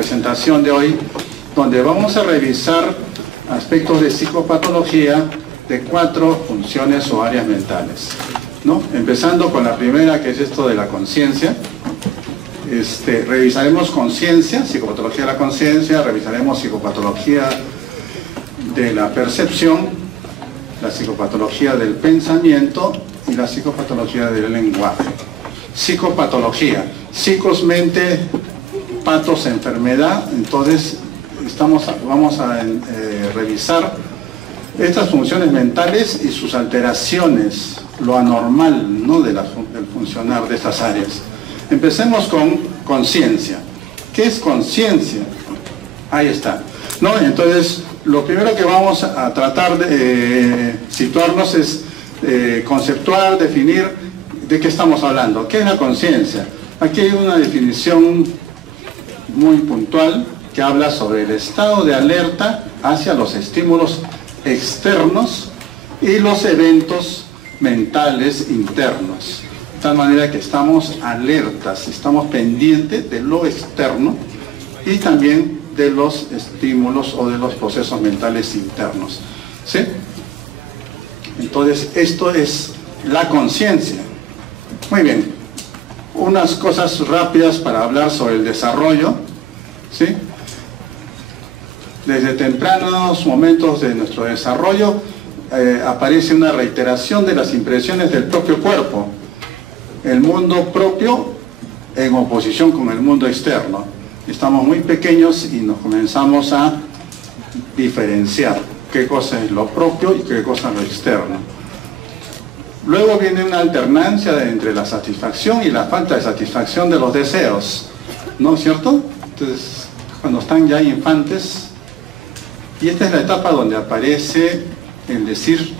presentación de hoy, donde vamos a revisar aspectos de psicopatología de 4 funciones o áreas mentales, ¿no? Empezando con la primera, que es esto de la conciencia. Revisaremos conciencia, psicopatología de la conciencia, revisaremos psicopatología de la percepción, la psicopatología del pensamiento y la psicopatología del lenguaje. Psicopatología, psicos, mente, patos, enfermedad. Entonces vamos a revisar estas funciones mentales y sus alteraciones, lo anormal, ¿no?, del funcionar de estas áreas. Empecemos con conciencia. ¿Qué es conciencia? Ahí está, ¿no? Entonces, lo primero que vamos a tratar de situarnos es conceptual, definir de qué estamos hablando. ¿Qué es la conciencia? Aquí hay una definición muy puntual que habla sobre el estado de alerta hacia los estímulos externos y los eventos mentales internos. De tal manera que estamos alertas, estamos pendientes de lo externo y también de los estímulos o de los procesos mentales internos. ¿Sí? Entonces, esto es la conciencia. Muy bien. Unas cosas rápidas para hablar sobre el desarrollo. ¿Sí? Desde tempranos momentos de nuestro desarrollo aparece una reiteración de las impresiones del propio cuerpo. El mundo propio en oposición con el mundo externo. Estamos muy pequeños y nos comenzamos a diferenciar qué cosa es lo propio y qué cosa es lo externo. Luego viene una alternancia entre la satisfacción y la falta de satisfacción de los deseos, ¿no es cierto? Entonces, cuando están ya infantes, y esta es la etapa donde aparece el decir,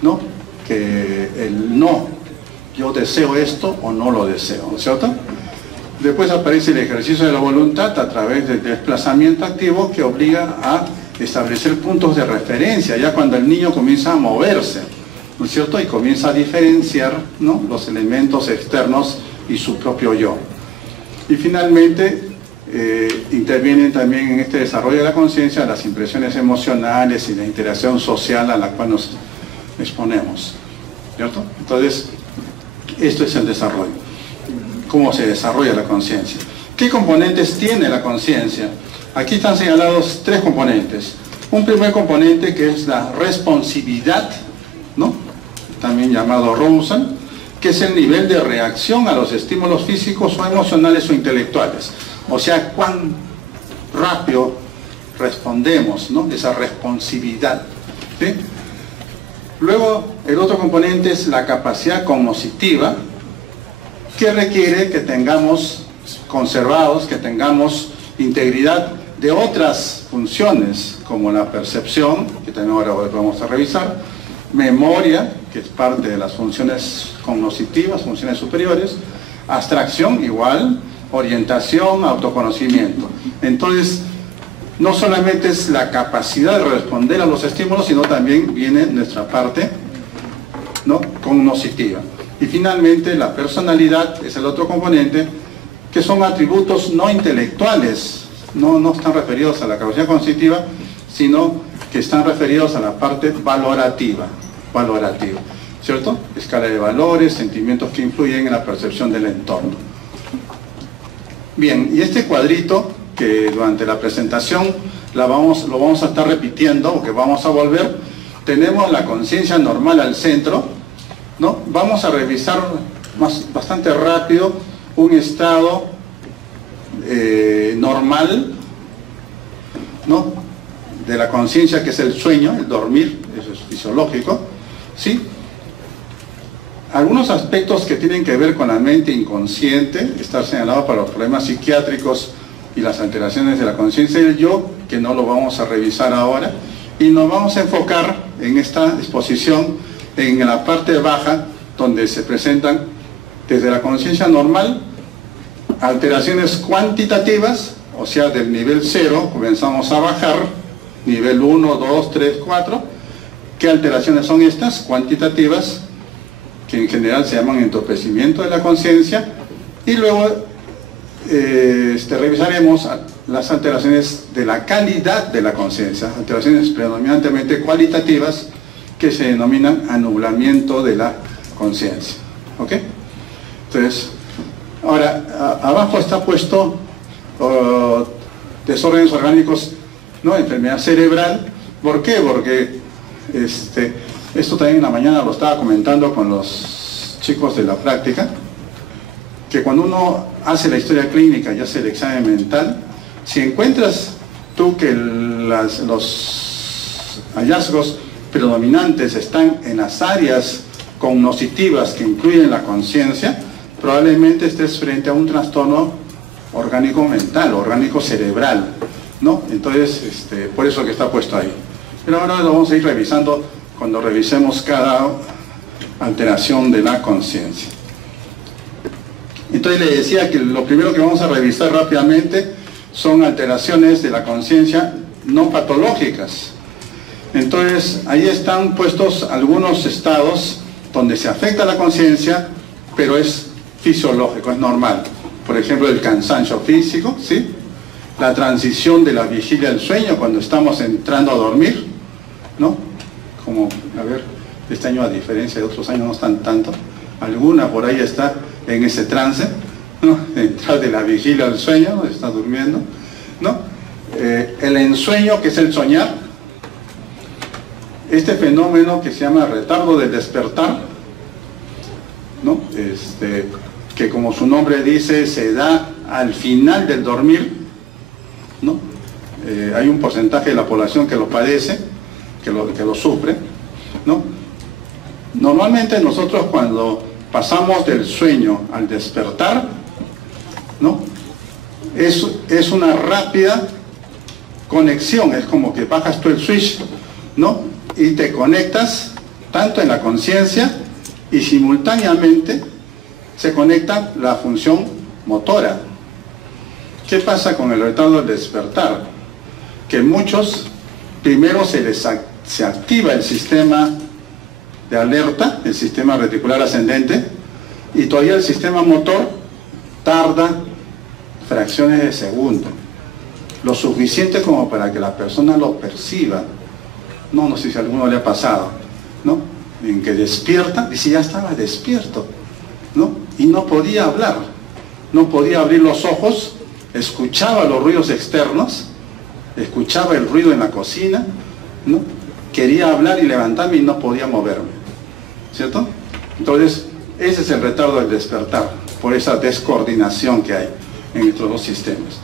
¿no?, que el no, yo deseo esto o no lo deseo, ¿no es cierto? Después aparece el ejercicio de la voluntad a través del desplazamiento activo, que obliga a establecer puntos de referencia, ya cuando el niño comienza a moverse, ¿no es cierto? Y comienza a diferenciar, ¿no?, los elementos externos y su propio yo. Y finalmente intervienen también en este desarrollo de la conciencia las impresiones emocionales y la interacción social a la cual nos exponemos, ¿cierto? Entonces, esto es el desarrollo. ¿Cómo se desarrolla la conciencia? ¿Qué componentes tiene la conciencia? Aquí están señalados 3 componentes. Un primer componente, que es la responsividad, ¿no?, también llamado arousal, que es el nivel de reacción a los estímulos físicos o emocionales o intelectuales. O sea, cuán rápido respondemos, ¿no?, esa responsividad, ¿sí? Luego, el otro componente es la capacidad cognitiva, que requiere que tengamos conservados, que tengamos integridad de otras funciones, como la percepción, que también ahora vamos a revisar, memoria, que es parte de las funciones cognitivas, funciones superiores, abstracción igual, orientación, autoconocimiento. Entonces, no solamente es la capacidad de responder a los estímulos, sino también viene nuestra parte, ¿no?, cognitiva. Y finalmente, la personalidad es el otro componente, que son atributos no intelectuales, no están referidos a la capacidad cognitiva, sino que están referidos a la parte valorativa, ¿cierto? Escala de valores, sentimientos que influyen en la percepción del entorno. Bien, y este cuadrito, que durante la presentación lo vamos a estar repitiendo, o que vamos a volver, tenemos la conciencia normal al centro, ¿no? Vamos a revisar bastante rápido un estado normal, ¿no?, de la conciencia, que es el sueño, el dormir, eso es fisiológico, ¿sí? Algunos aspectos que tienen que ver con la mente inconsciente, está señalado para los problemas psiquiátricos y las alteraciones de la conciencia del yo, que no lo vamos a revisar ahora, y nos vamos a enfocar en esta exposición en la parte baja, donde se presentan desde la conciencia normal alteraciones cuantitativas, o sea, del nivel 0 comenzamos a bajar, nivel 1, 2, 3, 4. ¿Qué alteraciones son estas? revisaremos las alteraciones de la calidad de la conciencia, alteraciones predominantemente cualitativas que se denominan anublamiento de la conciencia. ¿Ok? Entonces, ahora, abajo está puesto desórdenes orgánicos, ¿no? Enfermedad cerebral. ¿Por qué? Porque esto también en la mañana lo estaba comentando con los chicos de la práctica, que cuando uno hace la historia clínica y hace el examen mental, si encuentras tú que los hallazgos predominantes están en las áreas cognitivas que incluyen la conciencia, probablemente estés frente a un trastorno orgánico mental, orgánico cerebral, ¿no? Entonces, por eso que está puesto ahí. Pero ahora lo vamos a ir revisando cuando revisemos cada alteración de la conciencia. Entonces le decía que lo primero que vamos a revisar rápidamente son alteraciones de la conciencia no patológicas. Entonces ahí están puestos algunos estados donde se afecta la conciencia, pero es fisiológico, es normal. Por ejemplo, el cansancio físico, ¿sí? La transición de la vigilia al sueño cuando estamos entrando a dormir, ¿no? Como, a ver, este año a diferencia de otros años no están tanto. Alguna por ahí está en ese trance, ¿no? Entrar de la vigilia al sueño, ¿no? Está durmiendo, ¿no? El ensueño, que es el soñar. Este fenómeno que se llama retardo del despertar, ¿no? Que como su nombre dice, se da al final del dormir, ¿no? Hay un porcentaje de la población que lo padece, que lo sufre, ¿no? Normalmente nosotros cuando pasamos del sueño al despertar, ¿no? Es una rápida conexión, es como que bajas tú el switch, ¿no? Y te conectas tanto en la conciencia y simultáneamente se conecta la función motora. ¿Qué pasa con el retardo del despertar? Que muchos, primero se activa el sistema de alerta, el sistema reticular ascendente, y todavía el sistema motor tarda fracciones de segundo, lo suficiente como para que la persona lo perciba. No sé si a alguno le ha pasado, ¿no? En que despierta, dice, ya estaba despierto, ¿no? Y no podía hablar, no podía abrir los ojos, escuchaba los ruidos externos, escuchaba el ruido en la cocina, ¿no? Quería hablar y levantarme y no podía moverme, ¿cierto? Entonces, ese es el retardo del despertar, por esa descoordinación que hay en estos dos sistemas.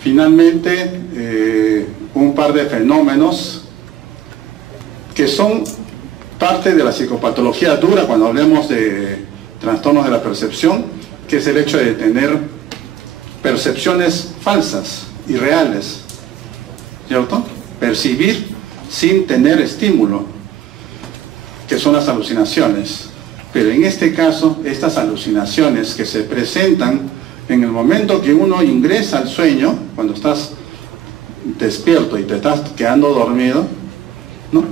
Finalmente, un par de fenómenos que son parte de la psicopatología dura cuando hablemos de trastornos de la percepción, que es el hecho de tener percepciones falsas, irreales, ¿cierto? Percibir sin tener estímulo, que son las alucinaciones. Pero en este caso, estas alucinaciones que se presentan en el momento que uno ingresa al sueño, cuando estás despierto y te estás quedando dormido, ¿no?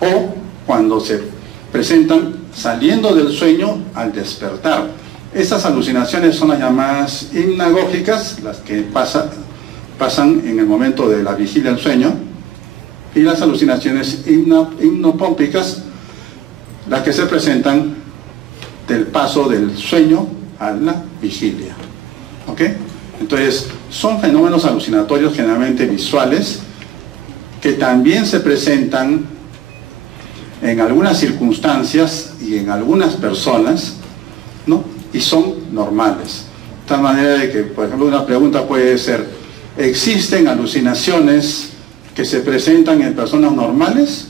O cuando se presentan saliendo del sueño al despertar. Estas alucinaciones son las llamadas hipnagógicas, las que pasan en el momento de la vigilia al sueño, y las alucinaciones hipnopómpicas, las que se presentan del paso del sueño a la vigilia. ¿Ok? Entonces, son fenómenos alucinatorios generalmente visuales que también se presentan en algunas circunstancias y en algunas personas, ¿no? Y son normales. De tal manera de que, por ejemplo, una pregunta puede ser, ¿existen alucinaciones que se presentan en personas normales?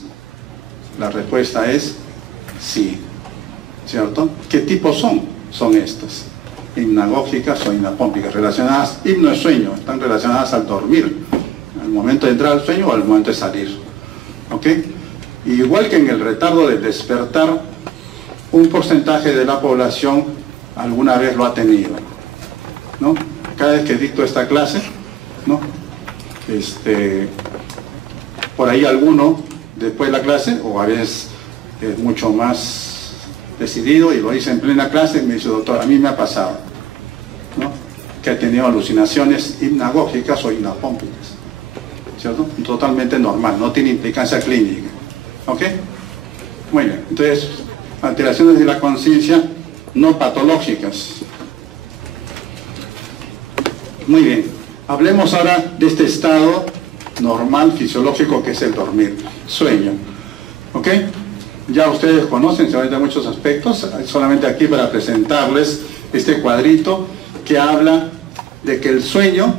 La respuesta es sí, ¿cierto? ¿Qué tipo son? Son estas, hipnagógicas o hipnopómpicas, relacionadas, hipno es sueño, están relacionadas al dormir, al momento de entrar al sueño o al momento de salir. ¿Ok? Igual que en el retardo del despertar, un porcentaje de la población alguna vez lo ha tenido, ¿no? Cada vez que dicto esta clase, ¿no? Por ahí alguno, después de la clase, o a veces es mucho más decidido y lo dice en plena clase, me dice, doctor, a mí me ha pasado. que ha tenido alucinaciones hipnagógicas o hipnopómpicas, ¿cierto? Totalmente normal, no tiene implicancia clínica. ¿Ok? Muy bien, entonces, alteraciones de la conciencia no patológicas. Muy bien, hablemos ahora de este estado normal, fisiológico, que es el dormir, sueño. ¿Ok? Ya ustedes conocen seguramente muchos aspectos, solamente aquí para presentarles este cuadrito que habla de que el sueño,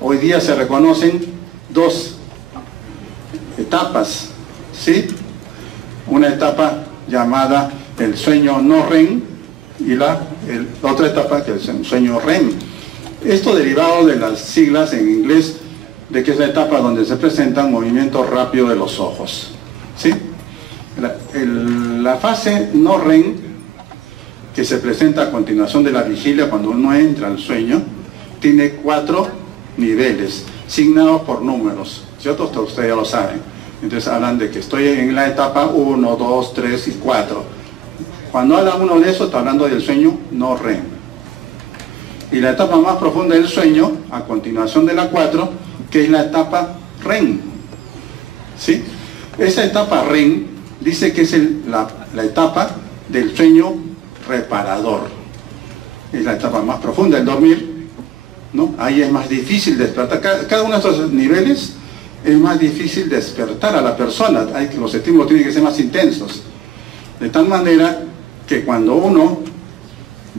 hoy día se reconocen dos etapas, ¿sí? Una etapa llamada el sueño no REM y la otra etapa que es el sueño REM. Esto derivado de las siglas en inglés de que es la etapa donde se presentan movimientos rápidos de los ojos, ¿sí? La fase no REM, que se presenta a continuación de la vigilia cuando uno entra al sueño, tiene 4 niveles, signados por números, ¿cierto? Ustedes ya lo saben. Entonces hablan de que estoy en la etapa 1, 2, 3 y 4. Cuando habla uno de eso, está hablando del sueño no REM. Y la etapa más profunda del sueño, a continuación de la 4, que es la etapa REM. ¿Sí? Esa etapa REM dice que es la etapa del sueño reparador. Es la etapa más profunda del dormir, ¿no? Ahí es más difícil despertar. Cada uno de estos niveles es más difícil despertar a la persona. Los estímulos tienen que ser más intensos. De tal manera que cuando uno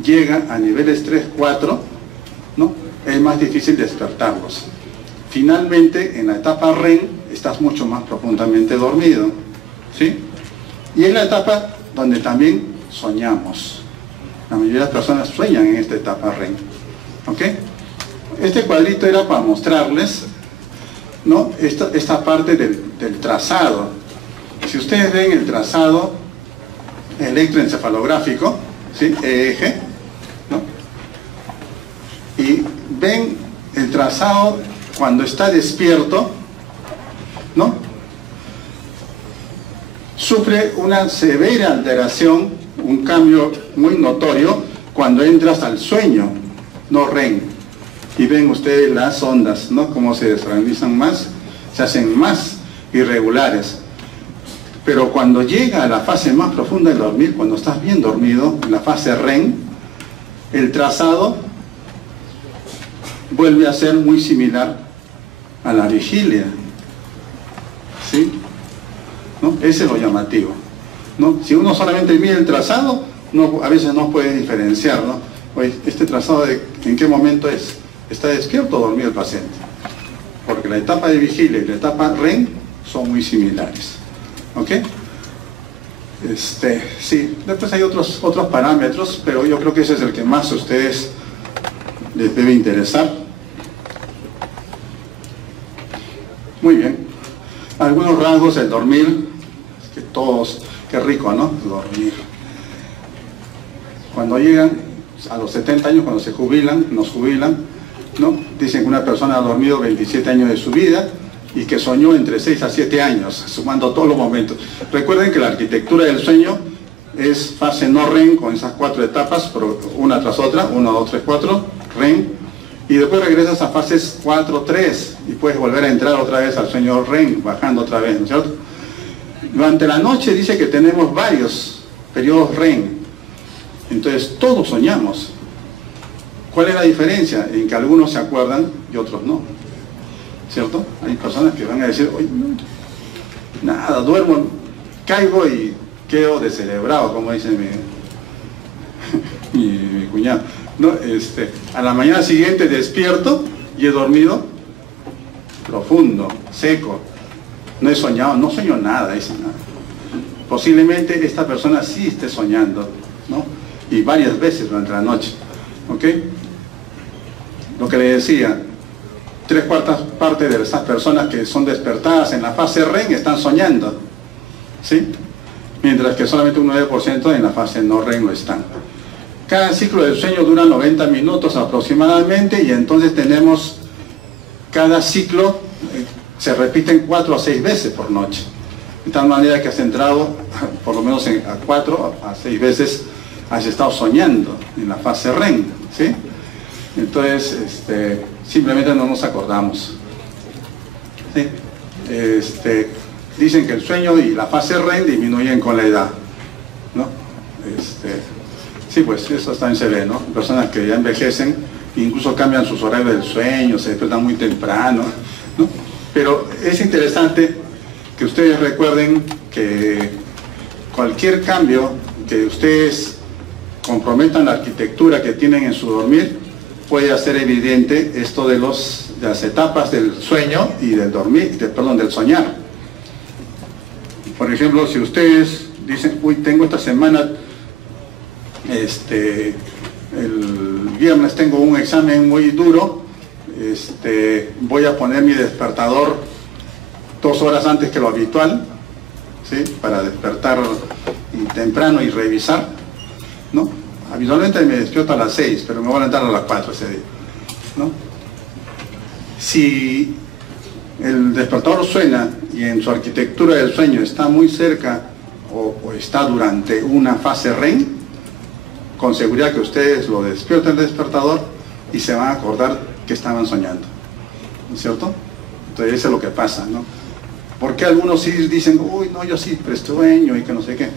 llega a niveles 3, 4, ¿no? Es más difícil despertarlos. Finalmente, en la etapa REM, estás mucho más profundamente dormido, ¿sí? Y es la etapa donde también soñamos. La mayoría de las personas sueñan en esta etapa REM. ¿Ok? Este cuadrito era para mostrarles, ¿no? esta parte del trazado. Si ustedes ven el trazado electroencefalográfico, ¿sí? EEG, ¿no? Y ven el trazado cuando está despierto, ¿no? Sufre una severa alteración, un cambio muy notorio cuando entras al sueño no REM. Y ven ustedes las ondas, ¿no? Cómo se desorganizan más, se hacen más irregulares. Pero cuando llega a la fase más profunda del dormir, cuando estás bien dormido, en la fase REM, el trazado vuelve a ser muy similar a la vigilia, ¿sí? ¿No? Ese es lo llamativo, ¿no? Si uno solamente mide el trazado, a veces no puede diferenciar, ¿no? Oye, este trazado, ¿en qué momento es? ¿Está despierto o dormido el paciente? Porque la etapa de vigilia y la etapa REM son muy similares. ¿Ok? Sí, después hay otros parámetros, pero yo creo que ese es el que más a ustedes les debe interesar. Muy bien. Algunos rasgos del dormir, que todos, qué rico, ¿no? Dormir. Cuando llegan a los 70 años, cuando se jubilan, nos jubilan, ¿no? Dicen que una persona ha dormido 27 años de su vida y que soñó entre 6 a 7 años, sumando todos los momentos. Recuerden que la arquitectura del sueño es fase no REM, con esas 4 etapas, pero una tras otra, 1, 2, 3, 4, REM, y después regresas a fases 4, 3, y puedes volver a entrar otra vez al sueño REM, bajando otra vez, ¿no es cierto? Durante la noche dice que tenemos varios periodos REM, entonces todos soñamos. ¿Cuál es la diferencia? En que algunos se acuerdan y otros no, ¿cierto? Hay personas que van a decir, oye, nada, duermo, caigo y quedo descerebrado, como dice mi cuñado, ¿no? A la mañana siguiente despierto y he dormido profundo, seco, no he soñado, no sueño nada, dice nada. Posiblemente esta persona sí esté soñando, ¿no? Y varias veces durante la noche, ¿ok? Lo que le decía, 3/4 partes de esas personas que son despertadas en la fase REM están soñando, ¿sí? Mientras que solamente un 9% en la fase no REM lo están. Cada ciclo del sueño dura 90 minutos aproximadamente, y entonces tenemos cada ciclo, se repiten 4 a 6 veces por noche. De tal manera que has entrado, por lo menos a 4 a 6 veces, has estado soñando en la fase REM, ¿sí? Entonces, simplemente no nos acordamos. ¿Sí? Dicen que el sueño y la fase REM disminuyen con la edad, ¿no? Sí, pues eso también se ve, ¿no? Personas que ya envejecen, incluso cambian sus horarios del sueño, se despiertan muy temprano, ¿no? Pero es interesante que ustedes recuerden que cualquier cambio que ustedes comprometan la arquitectura que tienen en su dormir, puede hacer evidente esto de las etapas del sueño y del dormir, del soñar. Por ejemplo, si ustedes dicen, uy, tengo esta semana, el viernes tengo un examen muy duro, voy a poner mi despertador 2 horas antes que lo habitual, ¿sí? Para despertar temprano y revisar, ¿no? Habitualmente me despierto a las 6, pero me voy a levantar a las 4 ese día, ¿no? Si el despertador suena y en su arquitectura del sueño está muy cerca o está durante una fase REM, con seguridad que ustedes lo despiertan el despertador y se van a acordar que estaban soñando, ¿no es cierto? Entonces eso es lo que pasa, ¿no? ¿Por qué algunos sí dicen, uy, no, yo sí sueño y que no sé qué?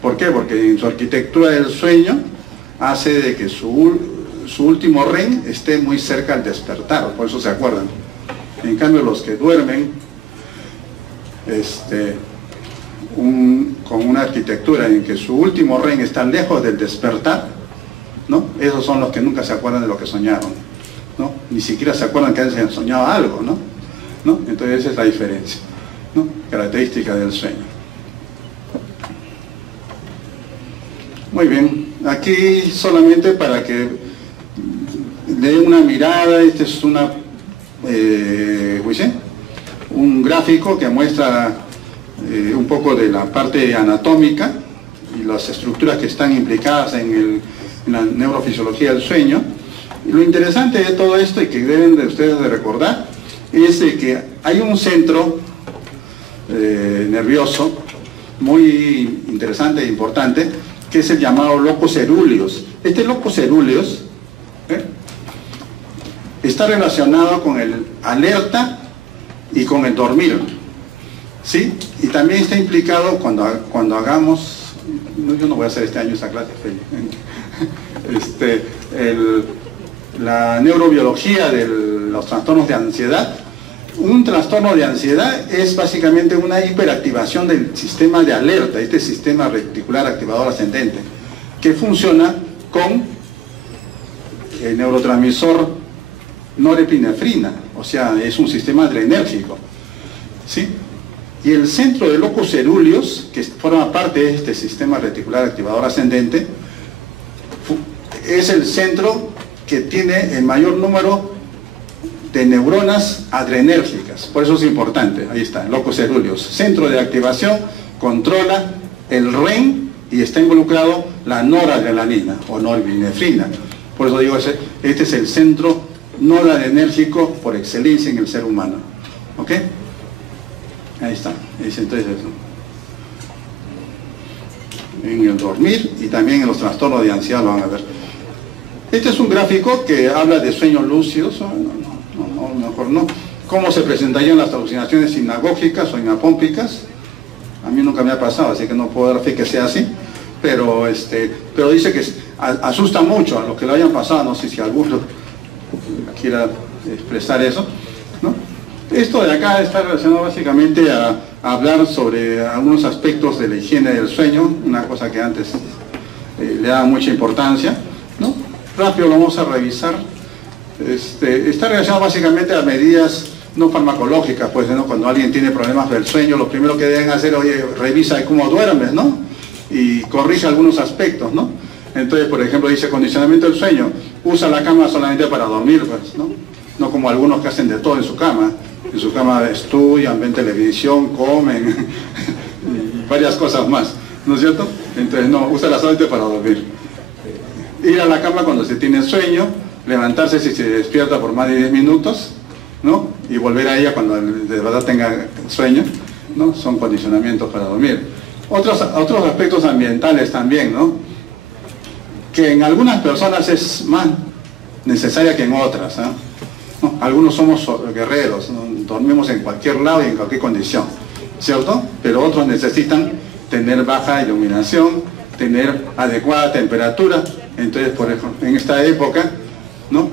¿Por qué? Porque en su arquitectura del sueño hace de que su último REM esté muy cerca al despertar, por eso se acuerdan. En cambio, los que duermen con una arquitectura en que su último REM está lejos del despertar, ¿no? Esos son los que nunca se acuerdan de lo que soñaron, ¿no? Ni siquiera se acuerdan que han soñado algo, ¿no? Entonces esa es la diferencia, ¿no? Característica del sueño. Muy bien, aquí solamente para que le den una mirada, este es un gráfico que muestra un poco de la parte anatómica y las estructuras que están implicadas en la neurofisiología del sueño. Y lo interesante de todo esto, y que deben de ustedes de recordar, es de que hay un centro nervioso muy interesante e importante, que es el llamado locus coeruleus. Este locus coeruleus está relacionado con el alerta y con el dormir, ¿sí? Y también está implicado cuando hagamos, yo no voy a hacer este año esta clase, la neurobiología de los trastornos de ansiedad. Un trastorno de ansiedad es básicamente una hiperactivación del sistema de alerta, este sistema reticular activador ascendente, que funciona con el neurotransmisor norepinefrina, o sea, es un sistema adrenérgico, ¿sí? Y el centro de locus coeruleus, que forma parte de este sistema reticular activador ascendente, es el centro que tiene el mayor número de neuronas adrenérgicas. Por eso es importante, ahí está, locus coeruleus, centro de activación, controla el REM y está involucrado la noradrenalina o norepinefrina. Por eso digo, este es el centro noradrenérgico por excelencia en el ser humano, ¿ok? Ahí está, entonces eso. En el dormir y también en los trastornos de ansiedad lo van a ver. Este es un gráfico que habla de sueños lúcidos, mejor no. ¿Cómo se presentarían las alucinaciones sinagógicas o inapómpicas? A mí nunca me ha pasado, así que no puedo dar fe que sea así. Pero dice que asusta mucho a los que lo hayan pasado, no sé si alguno quiera expresar eso, ¿no? Esto de acá está relacionado básicamente a hablar sobre algunos aspectos de la higiene del sueño, una cosa que antes le daba mucha importancia, ¿no? Rápido lo vamos a revisar. Está relacionado básicamente a medidas no farmacológicas, pues, ¿no? Cuando alguien tiene problemas del sueño, lo primero que deben hacer, oye, revisa cómo duermes, ¿no? Y corrige algunos aspectos, ¿no? Entonces, por ejemplo, dice condicionamiento del sueño, usa la cama solamente para dormir, pues, ¿no? No como algunos que hacen de todo en su cama. En su cama estudian, ven televisión, comen, y varias cosas más, ¿no es cierto? Entonces, no, úsala solamente para dormir. Ir a la cama cuando se tiene sueño, levantarse si se despierta por más de 10 minutos, ¿no? Y volver a ella cuando de verdad tenga sueño, ¿no? Son condicionamientos para dormir. Otros aspectos ambientales también, ¿no? Que en algunas personas es más necesaria que en otras, ¿no? ¿No? Algunos somos guerreros, ¿no? Dormimos en cualquier lado y en cualquier condición, ¿cierto? Pero otros necesitan tener baja iluminación, tener adecuada temperatura. Entonces, por ejemplo, en esta época, ¿no?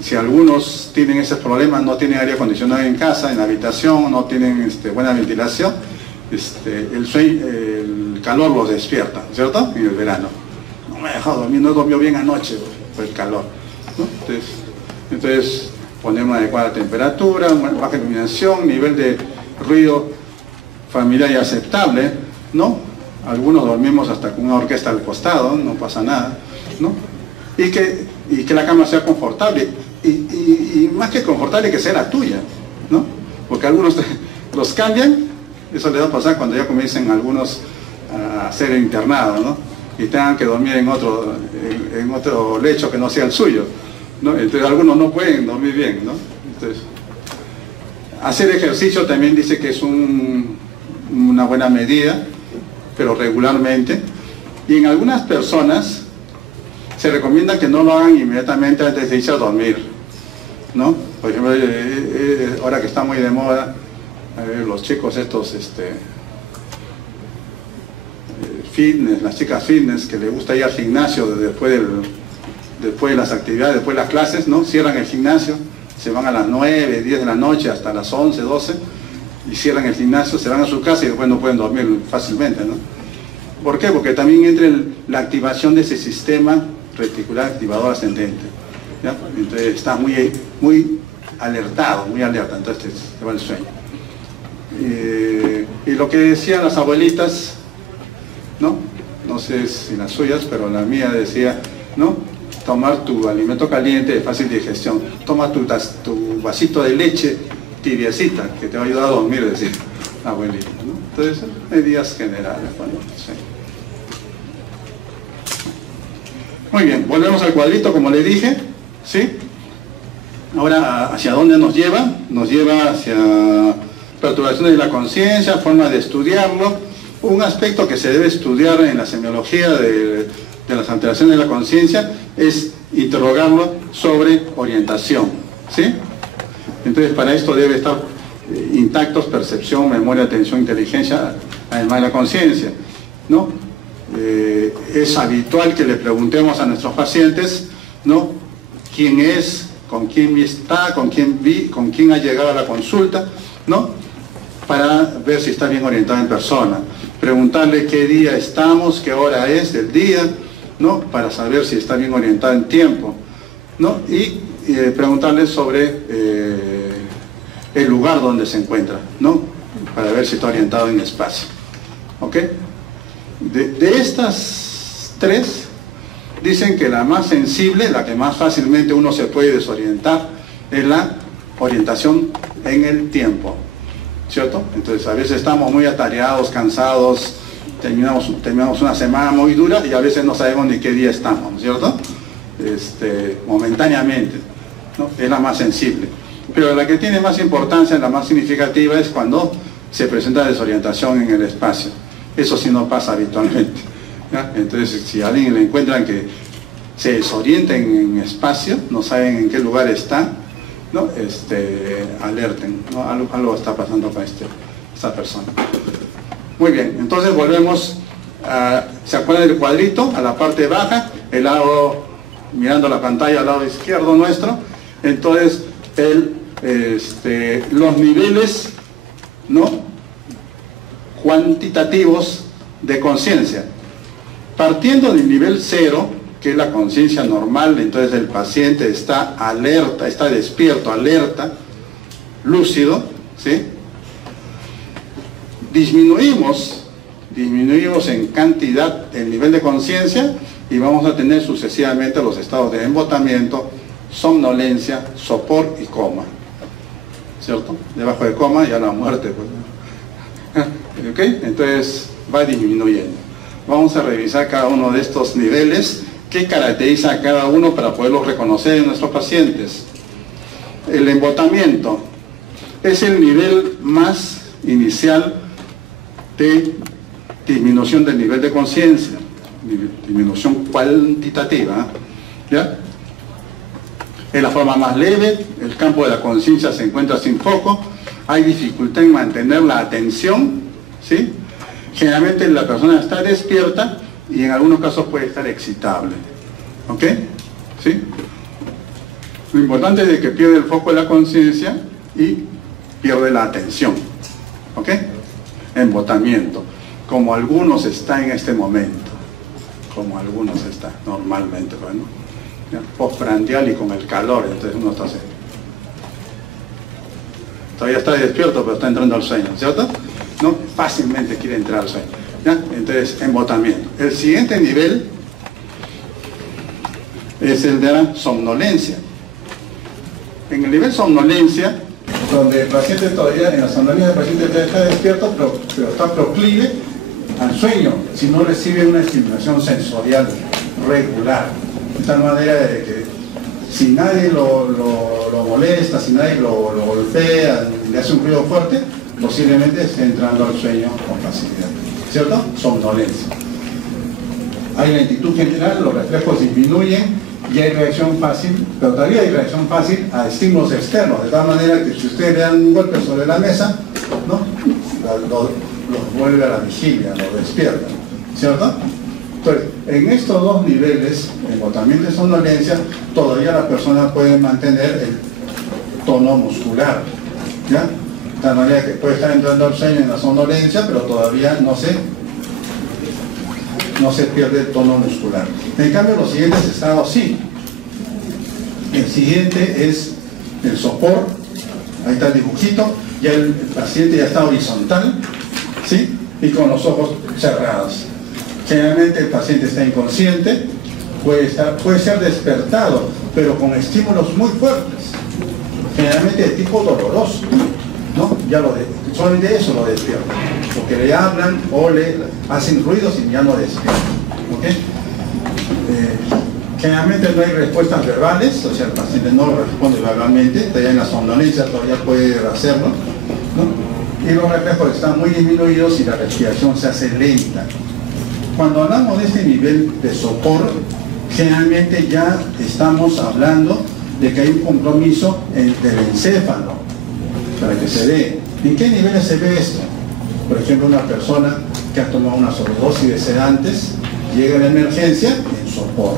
Si algunos tienen esos problemas, no tienen aire acondicionado en casa, en la habitación, no tienen buena ventilación, el calor los despierta, ¿cierto? En el verano. No me he dejado dormir, no dormió bien anoche por el calor, ¿no? Entonces poner una adecuada temperatura, baja iluminación, nivel de ruido familiar y aceptable, ¿no? Algunos dormimos hasta con una orquesta al costado, no pasa nada, ¿no? Y que la cama sea confortable, y más que confortable, que sea la tuya, ¿no? Porque algunos los cambian, eso les va a pasar cuando ya comiencen algunos a ser internados, ¿no? Y tengan que dormir en otro lecho que no sea el suyo, ¿no? Entonces algunos no pueden dormir bien, ¿no? Entonces, hacer ejercicio también dice que es una buena medida, pero regularmente. Y en algunas personas se recomienda que no lo hagan inmediatamente antes de irse a dormir, ¿no? Por ejemplo, ahora que está muy de moda, los chicos estos, fitness, las chicas fitness, que les gusta ir al gimnasio después de las actividades, después de las clases, ¿no? Cierran el gimnasio, se van a las 9, 10 de la noche hasta las 11, 12, y cierran el gimnasio, se van a su casa y después no pueden dormir fácilmente, ¿no? ¿Por qué? Porque también entra la activación de ese sistema reticular activador ascendente, ¿ya? Entonces está muy alertado, muy alerta, entonces te va el sueño. Y lo que decían las abuelitas, ¿no? No sé si las suyas, pero la mía decía, ¿no? Tomar tu alimento caliente de fácil digestión, toma tu vasito de leche tibiecita, que te va a ayudar a dormir, decía la abuelita, ¿no? Entonces, medidas generales, bueno, sí. Muy bien, volvemos al cuadrito, como le dije, ¿sí? Ahora, ¿hacia dónde nos lleva? Nos lleva hacia perturbaciones de la conciencia, forma de estudiarlo. Un aspecto que se debe estudiar en la semiología de las alteraciones de la conciencia es interrogarlo sobre orientación, ¿sí? Entonces, para esto debe estar intactos percepción, memoria, atención, inteligencia, además de la conciencia, ¿no? Es habitual que le preguntemos a nuestros pacientes, ¿no? ¿Quién es? ¿Con quién está? ¿Con quién ha llegado a la consulta? ¿No? Para ver si está bien orientado en persona. Preguntarle qué día estamos, qué hora es del día, ¿no? Para saber si está bien orientado en tiempo, ¿no? Y preguntarle sobre el lugar donde se encuentra, ¿no? Para ver si está orientado en espacio. ¿Ok? De estas tres, dicen que la más sensible, la que más fácilmente uno se puede desorientar, es la orientación en el tiempo, ¿cierto? Entonces a veces estamos muy atareados, cansados, terminamos una semana muy dura y a veces no sabemos ni qué día estamos, ¿cierto? Momentáneamente, ¿no? Es la más sensible. Pero la que tiene más importancia, la más significativa, es cuando se presenta desorientación en el espacio. Eso sí no pasa habitualmente, ¿ya? Entonces, si a alguien le encuentran que se desorienta en espacio, no saben en qué lugar está, ¿no? Alerten, ¿no? Algo está pasando con esta persona. Muy bien, entonces volvemos ¿se acuerdan del cuadrito? A la parte baja, el lado, mirando la pantalla al lado izquierdo nuestro. Entonces, los niveles, ¿no?, cuantitativos de conciencia. Partiendo del nivel 0, que es la conciencia normal, entonces el paciente está alerta, está despierto, alerta, lúcido, ¿sí? Disminuimos en cantidad el nivel de conciencia y vamos a tener sucesivamente los estados de embotamiento, somnolencia, sopor y coma, ¿cierto? Debajo de coma ya la muerte, pues. ¿Ok? Entonces va disminuyendo. Vamos a revisar cada uno de estos niveles, qué caracteriza a cada uno para poderlos reconocer en nuestros pacientes. El embotamiento es el nivel más inicial de disminución del nivel de conciencia, disminución cuantitativa, ¿ya? Es la forma más leve, el campo de la conciencia se encuentra sin foco, hay dificultad en mantener la atención, ¿sí? Generalmente la persona está despierta y en algunos casos puede estar excitable, ¿ok? ¿Sí? Lo importante es de que pierde el foco de la conciencia y pierde la atención, ¿ok? Embotamiento, como algunos están en este momento, como algunos están normalmente, bueno, postprandial y con el calor, entonces uno está así. Todavía está despierto, pero está entrando al sueño, ¿cierto? ¿No? Fácilmente quiere entrar al sueño, ¿ya? Entonces, embotamiento. El siguiente nivel es el de la somnolencia. En el nivel somnolencia, donde el paciente todavía, en la somnolencia el paciente todavía está despierto, pero está proclive al sueño, si no recibe una estimulación sensorial regular. De tal manera de que si nadie lo molesta, si nadie lo golpea, le hace un ruido fuerte, posiblemente esté entrando al sueño con facilidad, ¿cierto? Somnolencia. Hay lentitud general, los reflejos disminuyen y hay reacción fácil, pero todavía hay reacción fácil a estímulos externos, de tal manera que si ustedes le dan un golpe sobre la mesa, ¿no? Los vuelve a la vigilia, los despierta, ¿cierto? Entonces, en estos dos niveles, embotamiento y somnolencia, todavía la persona puede mantener el tono muscular, ¿ya? De tal manera que puede estar entrando al sueño en la somnolencia, pero todavía no se pierde el tono muscular. En cambio, los siguientes estados sí. El siguiente es el sopor, ahí está el dibujito, ya el paciente ya está horizontal, ¿sí? Y con los ojos cerrados. Generalmente el paciente está inconsciente, puede ser despertado, pero con estímulos muy fuertes, generalmente de tipo doloroso, ¿no? Solamente eso lo despierta, porque le hablan o le hacen ruidos y ya no despierta, ¿ok? Generalmente no hay respuestas verbales, o sea, el paciente no responde verbalmente, todavía en la somnolencia todavía puede hacerlo, ¿no? Y los reflejos están muy disminuidos y la respiración se hace lenta. Cuando hablamos de este nivel de sopor, generalmente ya estamos hablando de que hay un compromiso del encéfalo, para que se dé. ¿En qué niveles se ve esto? Por ejemplo, una persona que ha tomado una sobredosis de sedantes, llega a la emergencia en sopor,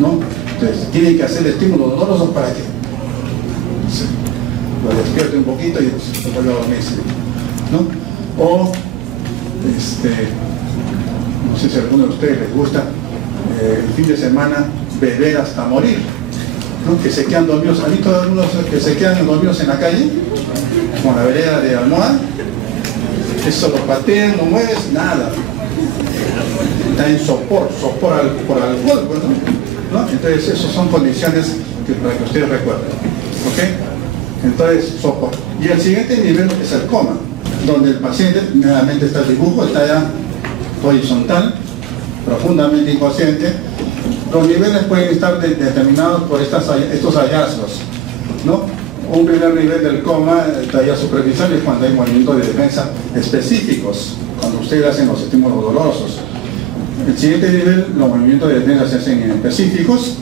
¿no? Entonces, tiene que hacer estímulos dolorosos para que lo despierte un poquito y se vuelve a dormirse, ¿no? O, no sé si a alguno de ustedes les gusta el fin de semana beber hasta morir, ¿no? Que se quedan dormidos. ¿Han visto algunos que se quedan dormidos en la calle con la vereda de almohada? Eso lo patean, lo mueves, nada. Está en sopor por alcohol, ¿no? Entonces, esas son condiciones para que ustedes recuerden, ¿ok? Entonces, sopor. Y el siguiente nivel es el coma, donde el paciente, nuevamente está el dibujo, está ya horizontal, profundamente inconsciente. Los niveles pueden estar determinados por estos hallazgos, ¿no? Un primer nivel del coma, talla superficial, es cuando hay movimientos de defensa específicos, cuando ustedes hacen los estímulos dolorosos. El siguiente nivel, los movimientos de defensa se hacen específicos,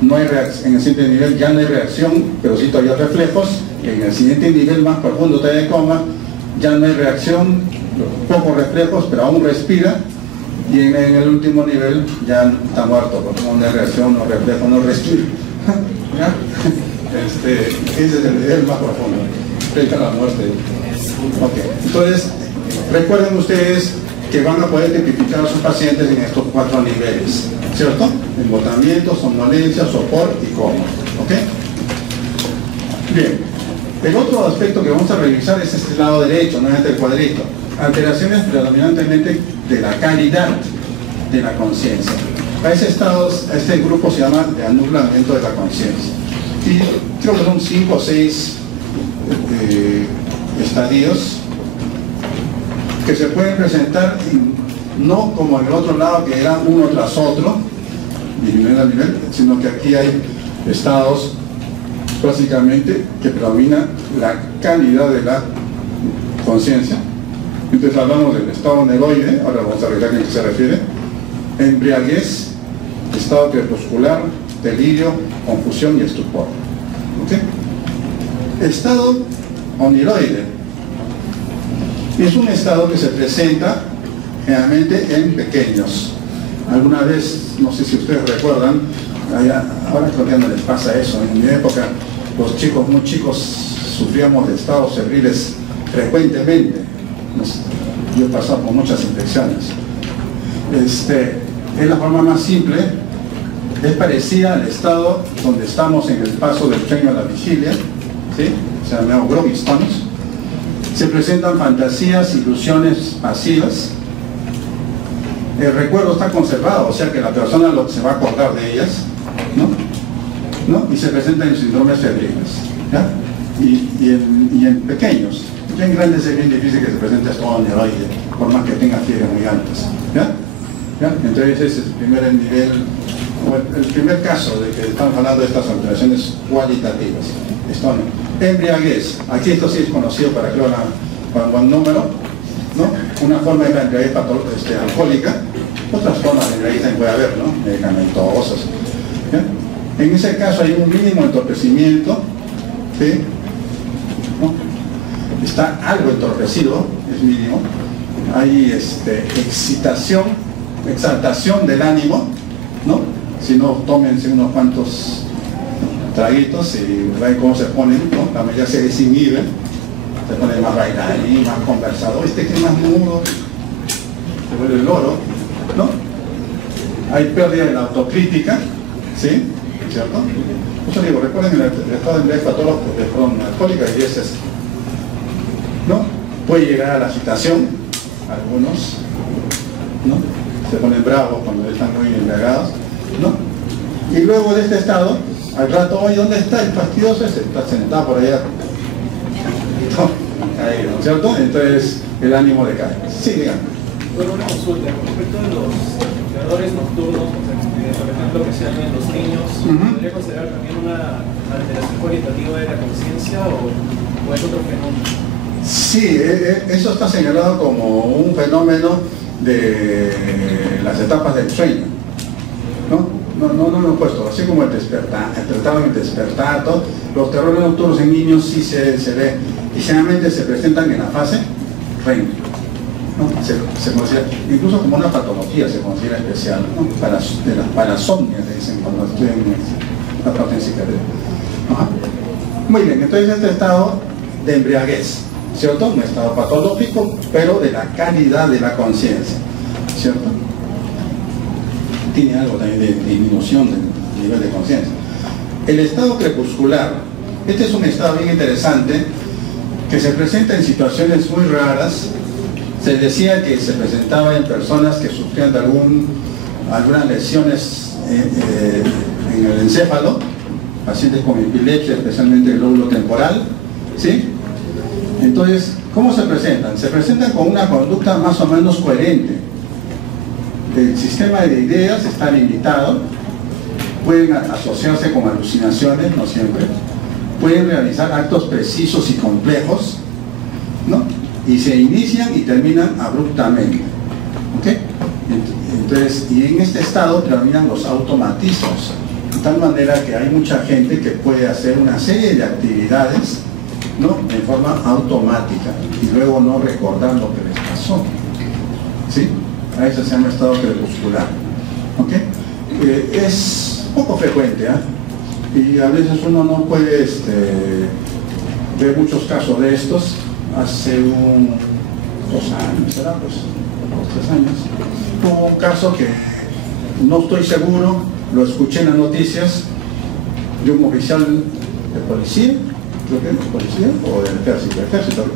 no hay en el siguiente nivel ya no hay reacción, pero sí todavía hay reflejos. En el siguiente nivel más profundo, talla de coma, ya no hay reacción, pocos reflejos, pero aún respira. Y en el último nivel ya está muerto, porque no hay reacción, no reflejo, no respira. ¿Ya? Ese es el nivel más profundo, frente a la muerte. Okay. Entonces, recuerden ustedes que van a poder tipificar a sus pacientes en estos 4 niveles, ¿cierto? Embotamiento, somnolencia, sopor y coma. ¿Ok? Bien. El otro aspecto que vamos a revisar es este lado derecho, no es el cuadrito. Alteraciones predominantemente de la calidad de la conciencia. A este grupo se llama de anublamiento de la conciencia. Y creo que son 5 o 6 estadios que se pueden presentar no como en el otro lado que eran uno tras otro, disminuyendo el nivel, sino que aquí hay estados básicamente que predomina la calidad de la conciencia. Entonces hablamos del estado negoide, ahora vamos a arreglar en qué se refiere, embriaguez, estado crepuscular, delirio, confusión y estupor. ¿Okay? Estado oniroide es un estado que se presenta generalmente en pequeños. Alguna vez, no sé si ustedes recuerdan, ahora creo que ya no les pasa eso. En mi época, los chicos muy chicos sufríamos de estados febriles frecuentemente. Yo he pasado por muchas infecciones. Es la forma más simple, es parecida al estado donde estamos en el paso del sueño a la vigilia, ¿sí? Se llama groggy stones. Se presentan fantasías, ilusiones pasivas. El recuerdo está conservado, o sea que la persona se va a acordar de ellas, ¿no? Y se presentan en síndromes febriles, ¿ya? Y en pequeños. En grandes es bien difícil que se presente esto oniroide, por más que tenga fiebres muy altas, ¿ya? Entonces ese es el primer nivel, el primer caso de que estamos hablando de estas alteraciones cualitativas. Embriaguez, aquí esto sí es conocido para un buen número, ¿no? Una forma de la embriaguez alcohólica, otras formas de embriaguez también puede haber, ¿no? Medicamentosas, ¿ya? En ese caso hay un mínimo entorpecimiento, ¿sí? ¿No? Está algo entorpecido, es mínimo. Hay exaltación del ánimo, ¿no? Si no, tómense unos cuantos traguitos y ven cómo se ponen, ¿no? La mayoría se desinhibe, se pone más bailarín, más conversador, que es más mudo, se vuelve el loro, ¿no? Hay pérdida de la autocrítica, ¿sí? ¿Cierto? Por eso digo, recuerden que el estado de embriaguez alcohólica y es esto, ¿no? Puede llegar a la agitación, algunos, ¿no? Se ponen bravos cuando están muy embriagados, ¿no? Y luego de este estado, al rato, oye, ¿dónde está el fastidioso ese? Está sentado por allá, ¿no? Ahí, ¿no? ¿Cierto? Entonces el ánimo decae. Sí, díganme. Bueno, una consulta con respecto a los terrores nocturnos, o sea, por ejemplo, que se dan en los niños, ¿podría considerar también una alteración cualitativa de la conciencia o es otro fenómeno? Sí, eso está señalado como un fenómeno de las etapas del sueño, ¿no? No lo he puesto, así como el tratado del despertato, los terrores nocturnos en niños sí se ve, y generalmente se presentan en la fase REM, ¿no? Se considera, incluso como una patología se considera especial, ¿no? De las parasomnias, le dicen cuando estudian la parte en psiquiatría. Muy bien, entonces este estado de embriaguez, ¿cierto? Un estado patológico, pero de la calidad de la conciencia, ¿cierto? Tiene algo también de disminución del nivel de conciencia. El estado crepuscular, este es un estado bien interesante que se presenta en situaciones muy raras. Se decía que se presentaba en personas que sufrían de algunas lesiones en el encéfalo, pacientes con epilepsia, especialmente el lóbulo temporal, ¿sí? Entonces, ¿cómo se presentan? Se presentan con una conducta más o menos coherente. El sistema de ideas está limitado, pueden asociarse con alucinaciones, no siempre, pueden realizar actos precisos y complejos, ¿no? Y se inician y terminan abruptamente, ¿ok? Entonces, y en este estado terminan los automatismos, de tal manera que hay mucha gente que puede hacer una serie de actividades, ¿no? En forma automática y luego no recordar lo que les pasó, ¿sí? A eso se llama estado crepuscular, ¿ok? Es poco frecuente, y a veces uno no puede ver muchos casos de estos. Hace 2 años, ¿será? Pues 2 o 3 años, hubo un caso que no estoy seguro, lo escuché en las noticias, de un oficial de policía, creo que es policía, o del ejército,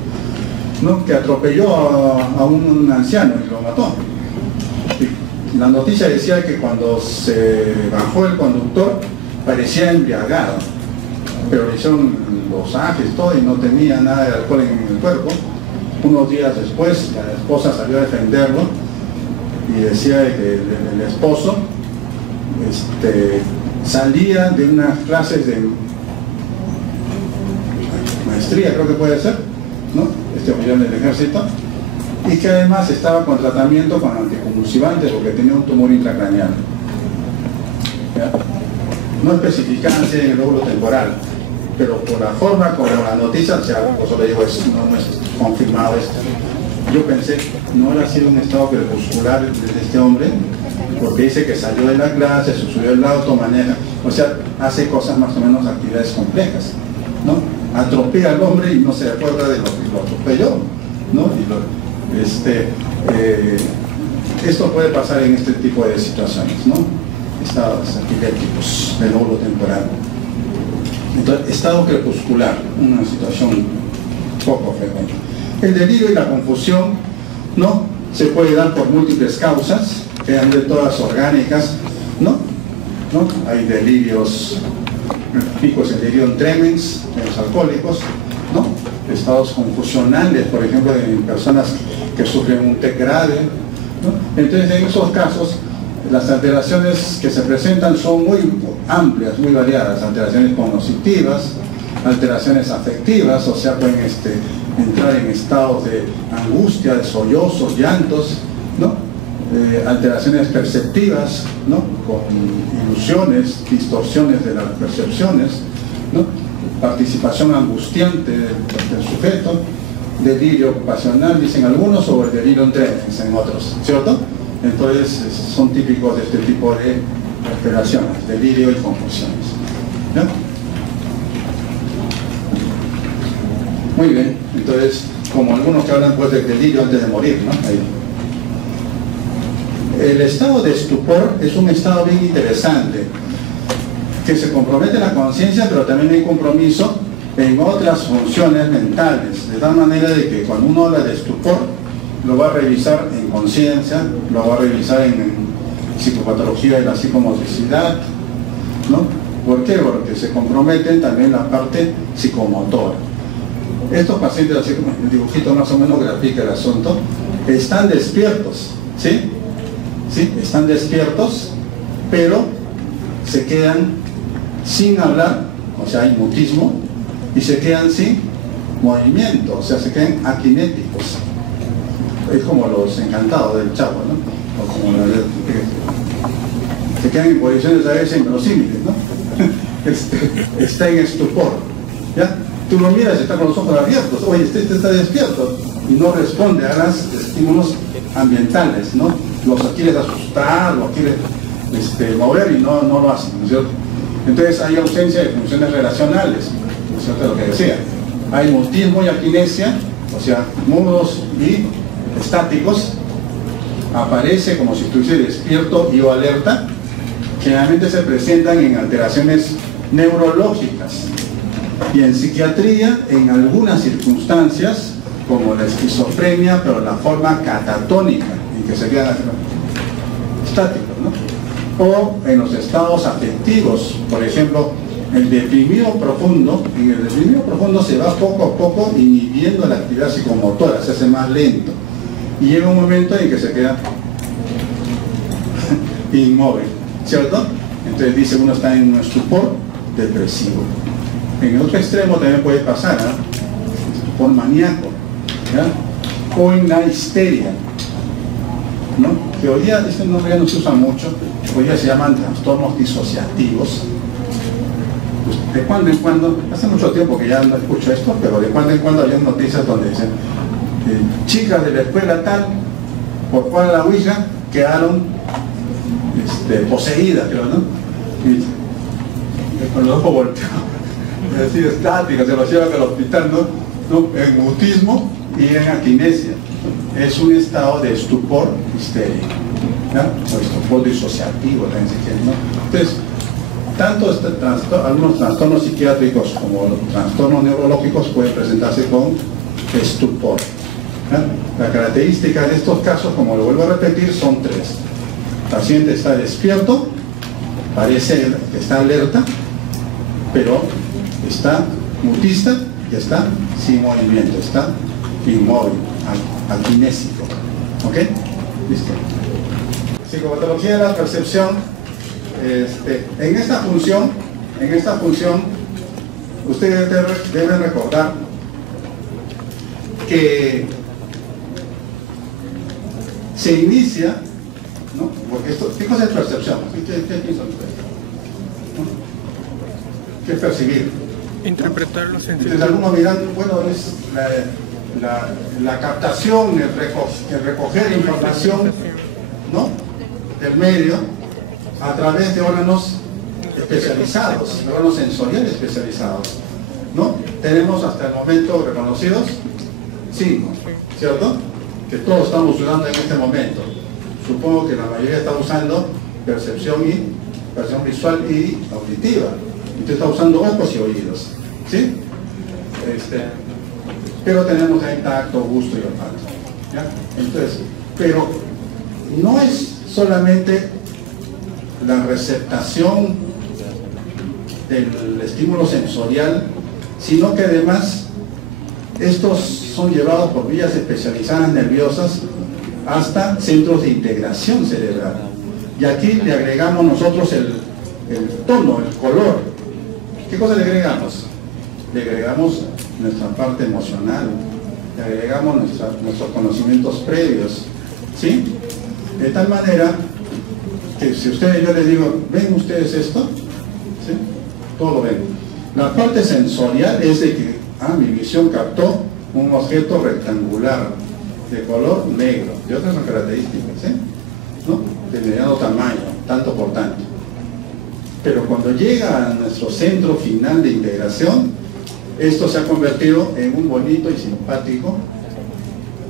¿no? Que atropelló a un anciano y lo mató. Y la noticia decía que cuando se bajó el conductor parecía embriagado, pero le hicieron los ajes, todo, y no tenía nada de alcohol en el cuerpo. Unos días después la esposa salió a defenderlo y decía que el esposo salía de unas clases de maestría, creo que puede ser, ¿no? Oficial del ejército, y que además estaba con tratamiento con anticonvulsivantes porque tenía un tumor intracraneal. ¿Ya? no especificaban si en el lóbulo temporal, pero por la forma como la noticia, o sea, por eso le digo, no es confirmado esto. Yo pensé, no habrá sido un estado crepuscular de este hombre, porque dice que salió de la clase, se subió al auto, maneja, o sea, hace cosas más o menos, actividades complejas, ¿no? Atropella al hombre y no se acuerda de lo que lo atropelló, ¿no? Esto puede pasar en este tipo de situaciones, ¿no? Estados epilépticos del lóbulo temporal. Entonces, estado crepuscular, una situación poco frecuente. El delirio y la confusión, ¿no? Se puede dar por múltiples causas, sean de todas orgánicas, ¿no? Hay delirios, picos en delirium tremens, en los alcohólicos, ¿no? Estados confusionales, por ejemplo, en personas que sufren un TEC grave, ¿no? Entonces, en esos casos, las alteraciones que se presentan son muy amplias, muy variadas, alteraciones cognitivas, alteraciones afectivas, o sea, pueden entrar en estados de angustia, de sollozos, llantos, ¿no? Alteraciones perceptivas, ¿no? Con ilusiones, distorsiones de las percepciones, ¿no? Participación angustiante del sujeto, delirio ocupacional, dicen algunos, o el delirio tremens en otros, ¿cierto? Entonces son típicos de este tipo de alteraciones, delirio y confusiones, ¿no? Muy bien, entonces, como algunos que hablan pues del delirio antes de morir, ¿no? Ahí. El estado de estupor es un estado bien interesante, que se compromete la conciencia, pero también hay compromiso en otras funciones mentales, de tal manera de que cuando uno habla de estupor, lo va a revisar en conciencia, lo va a revisar en psicopatología de la psicomotricidad, ¿no? ¿Por qué? Porque se comprometen también la parte psicomotora. Estos pacientes, así como el dibujito más o menos grafica el asunto, están despiertos, ¿sí? ¿Sí? Están despiertos, pero se quedan sin hablar, o sea, hay mutismo, y se quedan sin movimiento, o sea, se quedan aquinéticos. Es como los encantados del Chavo, ¿no? O como se quedan en posiciones a veces inverosímiles, ¿no? Está en estupor, ¿ya? Tú lo miras y está con los ojos abiertos, oye, este está despierto, y no responde a los estímulos ambientales, ¿no? Los quieres asustar, los quieres mover y no lo hacen, ¿no es cierto? Entonces hay ausencia de funciones relacionales, ¿no es cierto? Lo que decía, hay mutismo y aquinesia, o sea, mudos y estáticos, aparece como si estuviese despierto y o alerta, generalmente se presentan en alteraciones neurológicas y en psiquiatría en algunas circunstancias como la esquizofrenia, pero la forma catatónica, en que se quedan estáticos, ¿no? O en los estados afectivos, por ejemplo, el deprimido profundo, en el deprimido profundo se va poco a poco inhibiendo la actividad psicomotora, se hace más lento. Y llega un momento en que se queda inmóvil, ¿cierto? Entonces dice uno está en un estupor depresivo. En el otro extremo también puede pasar, ¿no? Estupor maníaco, ¿ya? O en la histeria, ¿no? Que hoy día, este nombre ya no se usa mucho, hoy día se llaman trastornos disociativos. Pues de cuando en cuando, hace mucho tiempo que ya no escucho esto, pero de cuando en cuando hay noticias donde dicen chicas de la escuela tal, por jugar a la ouija, quedaron poseídas, creo, ¿no? Y con los ojos volteados, así estáticas, se los llevan al hospital, ¿no? En mutismo y en aquinesia. Es un estado de estupor histérico, ¿ya? O estupor disociativo, también se quiere, ¿no? Entonces, tanto algunos trastornos psiquiátricos como los trastornos neurológicos pueden presentarse con estupor. La característica de estos casos, como lo vuelvo a repetir, son tres. El paciente está despierto, parece que está alerta, pero está mutista y está sin movimiento, está inmóvil, aquinésico. ¿Ok? Listo. Psicopatología de la percepción. En esta función, ustedes deben recordar que se inicia, ¿no? Porque esto, ¿qué cosa es percepción? ¿Qué piensan ustedes? ¿No? ¿Qué es percibir? Interpretar los sentidos. Entonces algunos dirán, bueno, es la captación, el recoger información, ¿no?, del medio a través de órganos especializados, órganos sensoriales especializados, ¿no? Tenemos hasta el momento reconocidos 5, ¿cierto?, que todos estamos usando en este momento. Supongo que la mayoría está usando percepción visual y auditiva. Usted está usando ojos y oídos, ¿sí? Pero tenemos ahí tacto, gusto y olfato, ¿ya? Entonces, pero no es solamente la receptación del estímulo sensorial, sino que además estos son llevados por vías especializadas nerviosas hasta centros de integración cerebral. Y aquí le agregamos nosotros el tono, el color. ¿Qué cosa le agregamos? Le agregamos nuestra parte emocional, le agregamos nuestros conocimientos previos, ¿sí? De tal manera que si yo les digo, ¿ven ustedes esto? ¿Sí? Todo lo ven. La parte sensorial es de que mi visión captó un objeto rectangular de color negro, de otras características, ¿sí?, ¿no?, de mediano tamaño, tanto por tanto. Pero cuando llega a nuestro centro final de integración, esto se ha convertido en un bonito y simpático,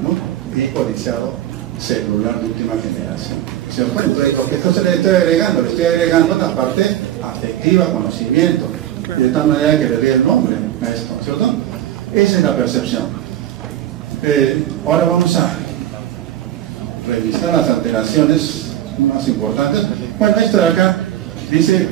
¿no?, y codiciado celular de última generación, ¿cierto? Entonces, lo que esto le estoy agregando la parte afectiva, conocimiento, y de tal manera que le dé el nombre a esto, ¿cierto? Esa es la percepción. Ahora vamos a revisar las alteraciones más importantes. Bueno, esto de acá dice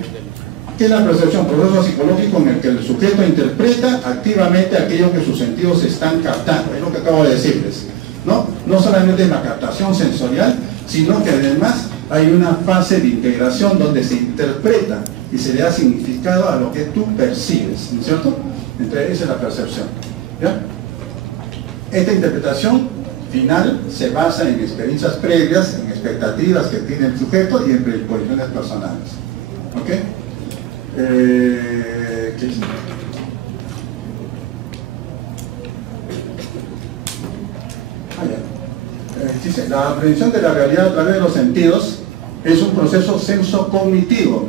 que es la percepción, proceso psicológico en el que el sujeto interpreta activamente aquello que sus sentidos están captando. Es lo que acabo de decirles, ¿no? No solamente la captación sensorial, sino que además hay una fase de integración donde se interpreta y se le da significado a lo que tú percibes, ¿no es cierto? Entonces, esa es la percepción, ¿ya? Esta interpretación final se basa en experiencias previas, en expectativas que tiene el sujeto y en predisposiciones personales, ¿ok? ¿Qué dice? Dice, la aprehensión de la realidad a través de los sentidos es un proceso sensocognitivo.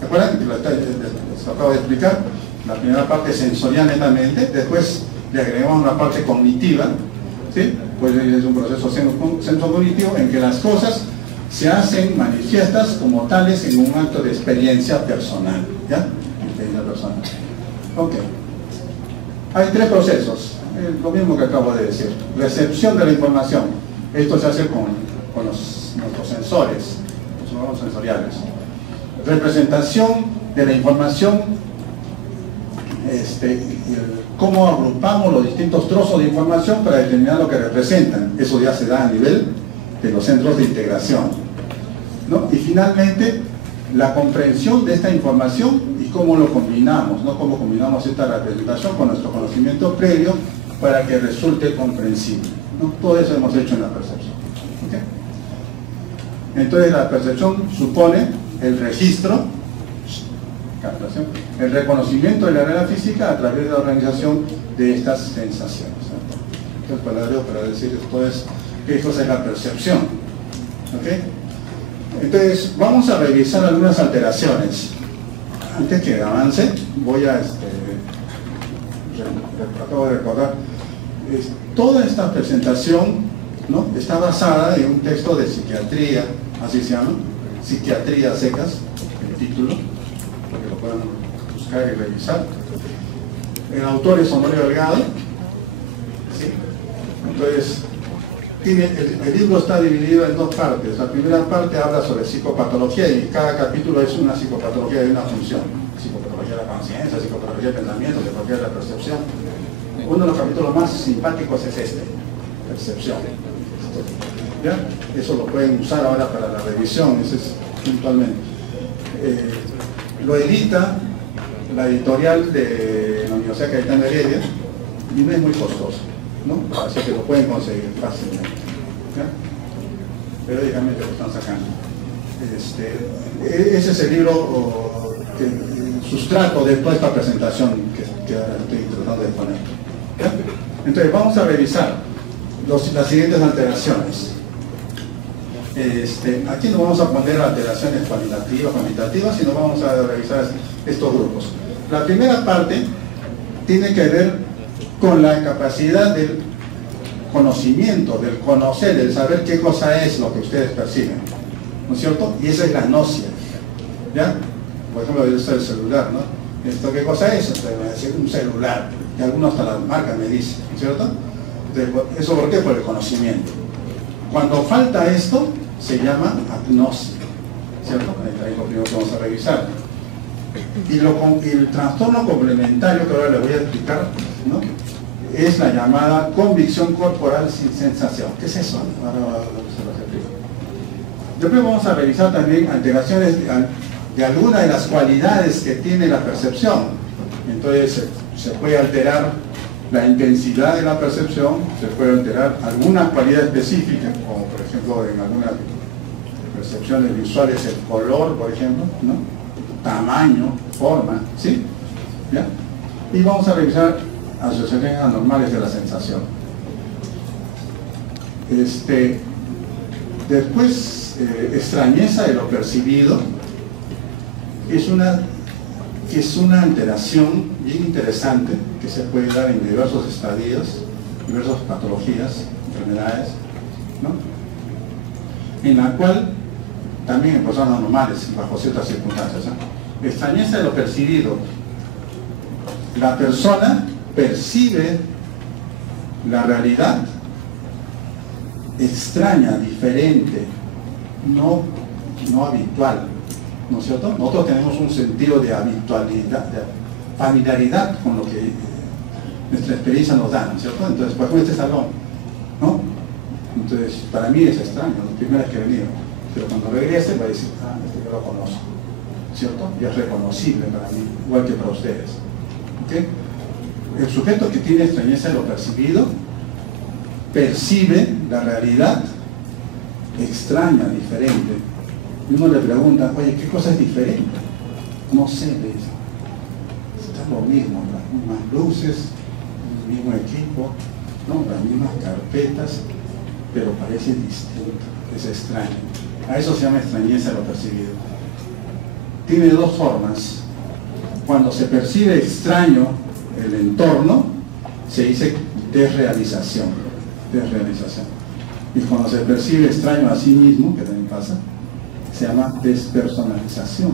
¿Se acuerdan? Que les acabo de explicar. La primera parte sensorial netamente, después le agregamos una parte cognitiva, ¿sí? Pues es un proceso sensocognitivo en que las cosas se hacen manifiestas como tales en un acto de experiencia personal, ¿ya? Experiencia personal. Ok. Hay 3 procesos, lo mismo que acabo de decir. Recepción de la información. Esto se hace con nuestros sensores, los órganos sensoriales. Representación de la información, cómo agrupamos los distintos trozos de información para determinar lo que representan. Eso ya se da a nivel de los centros de integración, ¿no? Y finalmente, la comprensión de esta información y cómo lo combinamos, ¿no? Cómo combinamos esta representación con nuestro conocimiento previo para que resulte comprensible, ¿no? Todo eso hemos hecho en la percepción, ¿okay? Entonces la percepción supone el registro, captación, el reconocimiento de la realidad física a través de la organización de estas sensaciones, ¿no? Entonces, para decir esto es, ¿qué cosa es la percepción? ¿Okay? Entonces, vamos a revisar algunas alteraciones. Antes que avance, voy a acabo de recordar, toda esta presentación, ¿no?, está basada en un texto de psiquiatría, así se llama, Psiquiatría Secas, el título, para que lo puedan buscar y revisar. El autor es Honorio Delgado, ¿sí? Entonces, el libro está dividido en 2 partes. La primera parte habla sobre psicopatología y cada capítulo es una psicopatología de una función. Psicopatología de la conciencia, psicopatología del pensamiento, psicopatología de la percepción. Uno de los capítulos más simpáticos es percepción. ¿Ya? Eso lo pueden usar ahora para la revisión, ese es puntualmente. Lo edita la editorial de la Universidad Cayetano Heredia y no es muy costoso, ¿no? Así que lo pueden conseguir fácilmente, ¿ya? Periódicamente lo están sacando. Ese es el libro que sustrato de toda esta presentación que ahora estoy tratando de poner. ¿Ya? Entonces vamos a revisar las siguientes alteraciones. Aquí no vamos a poner alteraciones cuantitativas, sino vamos a revisar estos grupos. La primera parte tiene que ver con la capacidad del conocimiento, del conocer, del saber qué cosa es lo que ustedes perciben, ¿no es cierto? Y esa es la gnosia, ¿ya? Por ejemplo, esto es el celular, ¿no? ¿Esto qué cosa es? Entonces, me va a decir un celular, y algunos hasta la marca me dicen, ¿no es cierto? Entonces, ¿eso por qué? Por el conocimiento. Cuando falta esto, se llama agnosia, ¿cierto? Ahí es lo primero que vamos a revisar. Y el trastorno complementario, que ahora les voy a explicar, ¿no? Es la llamada convicción corporal sin sensación. ¿Qué es eso? Ahora se los explico. Después vamos a revisar también alteraciones de algunas de las cualidades que tiene la percepción. Entonces se puede alterar la intensidad de la percepción, se puede alterar alguna cualidad específica, como por ejemplo en algunas percepciones visuales el color, por ejemplo, ¿no? Tamaño, forma, ¿sí? ¿Ya? Y vamos a revisar asociaciones anormales de la sensación. Después, extrañeza de lo percibido es una alteración bien interesante que se puede dar en diversos estadios, diversas patologías, enfermedades, ¿no? En la cual también en personas normales, bajo ciertas circunstancias, ¿no? Extrañeza de lo percibido. La persona percibe la realidad extraña, diferente, no habitual, ¿no es cierto? Nosotros tenemos un sentido de habitualidad, de familiaridad con lo que nuestra experiencia nos da, ¿no es cierto? Entonces, por ejemplo, este salón, ¿no? Entonces, para mí es extraño, la primera vez que he venido, pero cuando regrese va a decir, yo lo conozco, ¿cierto? Y es reconocible para mí, igual que para ustedes, ¿ok? El sujeto que tiene extrañeza de lo percibido percibe la realidad extraña, diferente. Y uno le pregunta, oye, ¿qué cosa es diferente? No sé, le dice. Está lo mismo, las mismas luces, el mismo equipo, ¿no? Las mismas carpetas, pero parece distinto, es extraño. A eso se llama extrañeza de lo percibido. Tiene dos formas. Cuando se percibe extraño el entorno, se dice desrealización. Y cuando se percibe extraño a sí mismo, que también pasa, se llama despersonalización.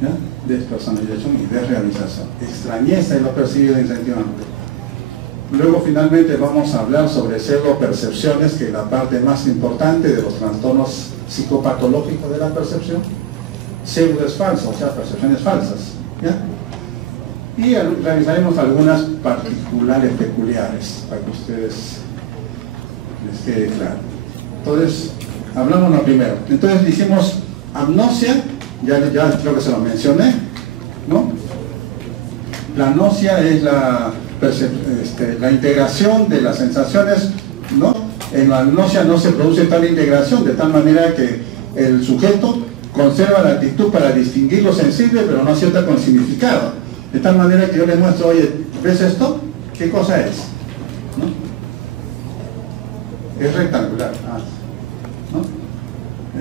¿Ya? Despersonalización y desrealización. Extrañeza es lo percibido en sentido amplio. Luego finalmente vamos a hablar sobre pseudopercepciones, que es la parte más importante de los trastornos psicopatológicos de la percepción. Pseudo es falso, o sea, percepciones falsas, ¿ya? Y revisaremos algunas particulares peculiares para que ustedes les quede claro. Entonces, hablamos lo primero. Entonces dijimos agnosia, ya creo que se lo mencioné, ¿no? La agnosia es la integración de las sensaciones, ¿no? En la agnosia no se produce tal integración, de tal manera que el sujeto conserva la actitud para distinguir lo sensible, pero no acierta con significado. De tal manera que yo le muestro, oye, ¿ves esto? ¿Qué cosa es? ¿No? Es rectangular, ¿no?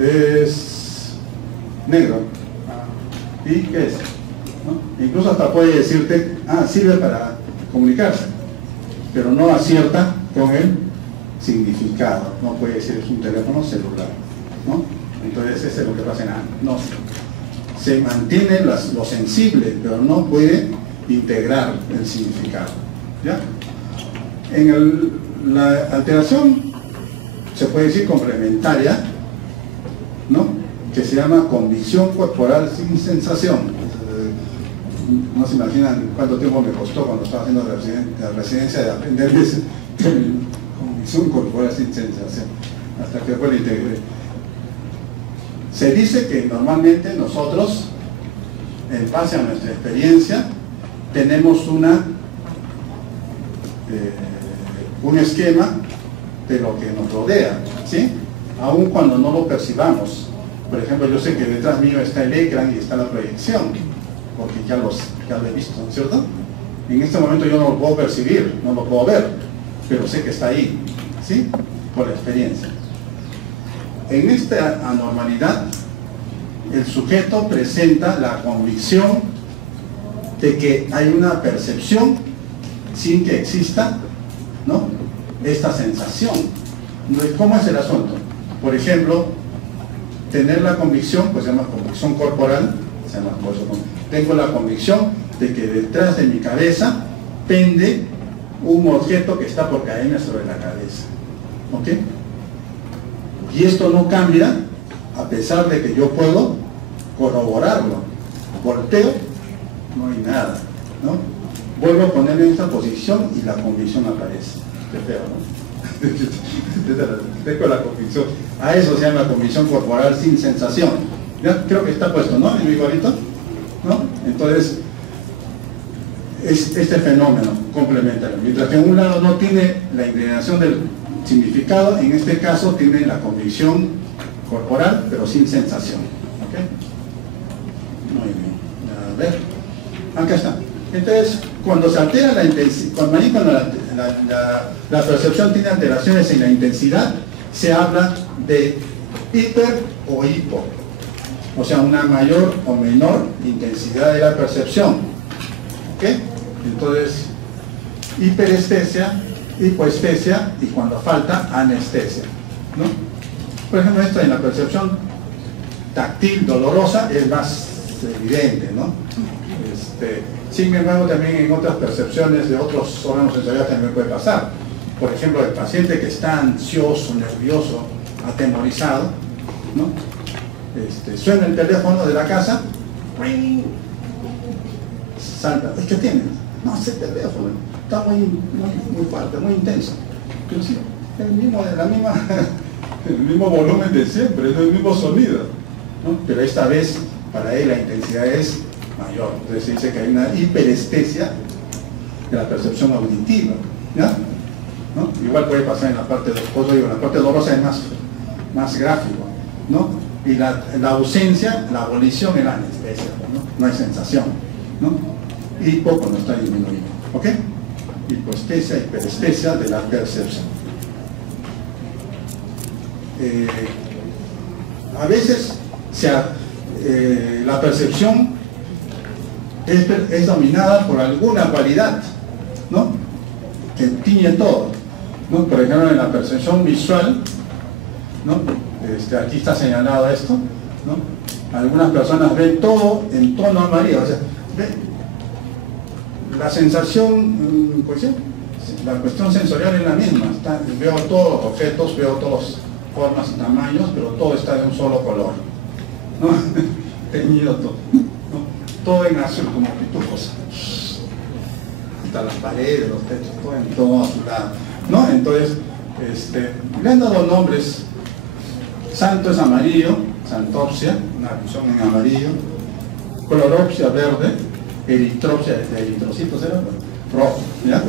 Es negro. ¿Y qué es? ¿No? Incluso hasta puede decirte, sirve para comunicarse, pero no acierta con el significado. No puede decir es un teléfono celular, ¿no? Entonces ese es lo que pasa en agnosia. Se mantiene lo sensible, pero no puede integrar el significado, ¿ya? En la alteración se puede decir complementaria, ¿no? Que se llama convicción corporal sin sensación. No se imaginan cuánto tiempo me costó cuando estaba haciendo la residencia de aprender ese convicción corporal sin sensación, hasta que después lo integré. Se dice que normalmente nosotros, en base a nuestra experiencia, tenemos un esquema de lo que nos rodea, ¿sí? Aun cuando no lo percibamos. Por ejemplo, yo sé que detrás mío está el ecran y está la proyección, porque ya lo he visto, ¿cierto? En este momento yo no lo puedo percibir, no lo puedo ver, pero sé que está ahí, ¿sí? Por la experiencia. En esta anormalidad, el sujeto presenta la convicción de que hay una percepción sin que exista, ¿no?, esta sensación. ¿Cómo es el asunto? Por ejemplo, tener la convicción, pues se llama convicción corporal, tengo la convicción de que detrás de mi cabeza pende un objeto que está por caerme sobre la cabeza, ¿ok? Y esto no cambia a pesar de que yo puedo corroborarlo. Volteo, no hay nada, ¿no? Vuelvo a ponerme en esta posición y la convicción aparece. Qué feo, ¿no? Tengo la convicción. A eso se llama convicción corporal sin sensación. Ya creo que está puesto, ¿no? En mi igualito, ¿no? Entonces, es este fenómeno complementario. Mientras que en un lado no tiene la inclinación del significado, en este caso tiene la convicción corporal, pero sin sensación. ¿Ok? Muy bien. A ver. Acá está. Entonces, cuando se altera la intensidad, cuando la percepción tiene alteraciones en la intensidad, se habla de hiper o hipo. O sea, una mayor o menor intensidad de la percepción. ¿Ok? Entonces, hiperestesia, hipoestesia y cuando falta, anestesia, ¿no? Por ejemplo, esto en la percepción táctil dolorosa es más evidente, ¿no? Sin embargo, también en otras percepciones de otros órganos sensoriales también puede pasar. Por ejemplo, el paciente que está ansioso, nervioso, atemorizado, ¿no? Suena el teléfono de la casa, ¡ring! Salta. ¿Qué tiene? No, ese teléfono está muy fuerte, muy intenso. Pero sí, el mismo volumen de siempre, es el mismo sonido, ¿no? Pero esta vez para él la intensidad es mayor. Entonces se dice que hay una hiperestesia de la percepción auditiva, ¿ya? ¿No? Igual puede pasar en la parte en la parte dolorosa es más gráfico, ¿no? Y la ausencia, la abolición es la anestesia, ¿no? No hay sensación, ¿no? Hipo cuando está disminuido, ¿ok? Hipoestesia, hiperestesia de la percepción. A veces la percepción es dominada por alguna cualidad, ¿no?, que tiñe todo, ¿no? Por ejemplo, en la percepción visual, ¿no? Aquí está señalado esto, ¿no? Algunas personas ven todo en tono amarillo, o sea, la sensación, pues sí, la cuestión sensorial es la misma. Veo todos los objetos, veo todas formas y tamaños, pero todo está de un solo color, ¿no? Teñido todo, ¿no? Todo en azul, como pitufos. Hasta las paredes, los techos, todo azulado, ¿no? Entonces, le han dado nombres. Santo es amarillo, santopsia, una visión en amarillo. Coloropsia, verde. Eritropsia, de eritrocitos era rojo, ¿ya?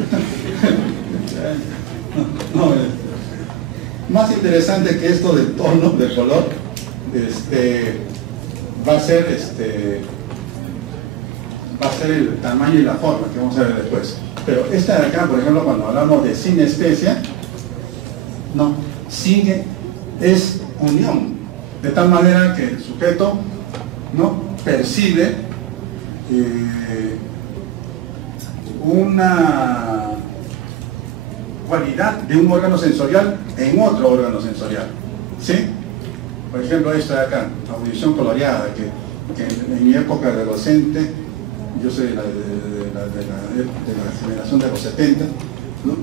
No, más interesante que esto del tono, del color, va a ser el tamaño y la forma, que vamos a ver después. Pero esta de acá, por ejemplo, cuando hablamos de sinestesia, no, sigue, es unión, de tal manera que el sujeto, ¿no?, percibe una cualidad de un órgano sensorial en otro órgano sensorial, ¿sí? Por ejemplo, esta de acá, audición coloreada, que en mi época de docente, yo soy de la generación de los 70, ¿no?,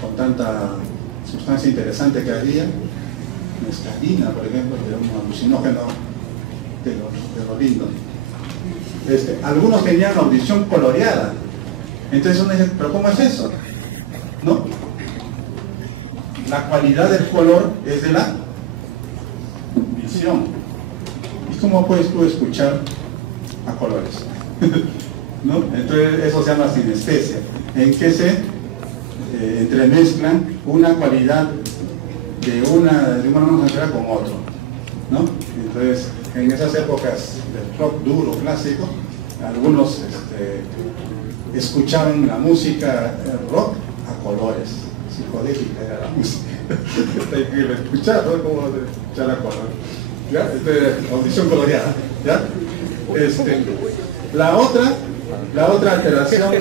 con tanta sustancia interesante que había, mescalina, por ejemplo, que era un alucinógeno de lo lindo. Algunos tenían audición coloreada. Entonces uno dice, ¿pero cómo es eso? ¿No? La cualidad del color es de la visión. ¿Y cómo puedes tú escuchar a colores? ¿No? Entonces eso se llama sinestesia, en que se entremezclan una cualidad de un órgano sensorial con otro, ¿no? Entonces, en esas épocas del rock duro, clásico, algunos escuchaban la música rock a colores, psicodélica era la música. Hay que escuchar, ¿no? Como escuchar a color. ¿Ya? Audición coloreada. ¿Ya? La otra alteración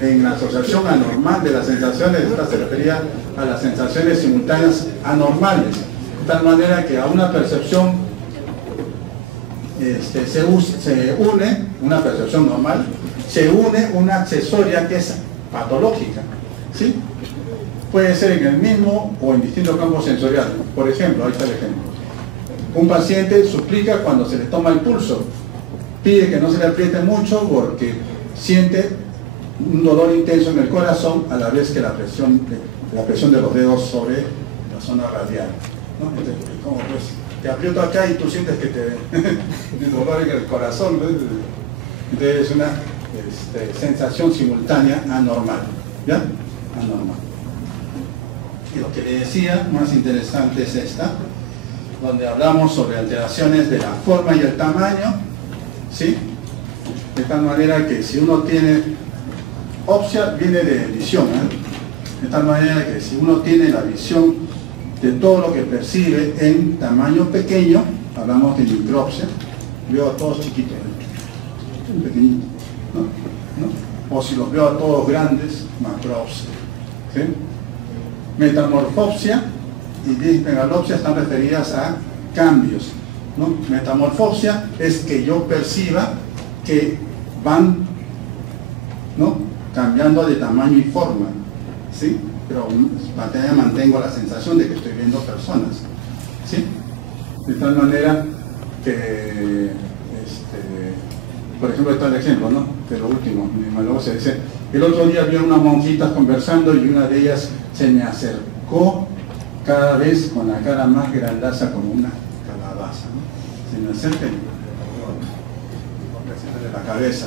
en la asociación anormal de las sensaciones, esta se refería a las sensaciones simultáneas anormales, de tal manera que a una percepción se une, una percepción normal, se une una accesoria que es patológica, ¿sí? Puede ser en el mismo o en distintos campos sensoriales. Por ejemplo, ahí está el ejemplo. Un paciente suplica cuando se le toma el pulso, pide que no se le apriete mucho porque siente un dolor intenso en el corazón a la vez que la presión de los dedos sobre la zona radial, ¿no? Entonces, ¿cómo pues? Te aprieto acá y tú sientes que te dolor en el corazón, ¿no? Entonces es una sensación simultánea anormal, ¿ya? Anormal. Y lo que le decía, más interesante es esta, donde hablamos sobre alteraciones de la forma y el tamaño, ¿sí? De tal manera que si uno tiene, ópsia viene de visión, ¿eh? De tal manera que si uno tiene la visión de todo lo que percibe en tamaño pequeño, hablamos de micropsia, veo a todos chiquitos, ¿eh? Pequeñitos, ¿no? O si los veo a todos grandes, macropsia, ¿sí? Metamorfopsia y dismegalopsia están referidas a cambios, ¿no? Metamorfopsia es que yo perciba que van, ¿no?, cambiando de tamaño y forma, ¿sí? Pero mantengo la sensación de que estoy viendo personas, ¿sí? De tal manera que, por ejemplo, está el ejemplo, ¿no?, de lo último, luego se dice, el otro día vi a unas monjitas conversando y una de ellas se me acercó cada vez con la cara más grandaza como una calabaza, ¿no? Se me acerca y de la cabeza,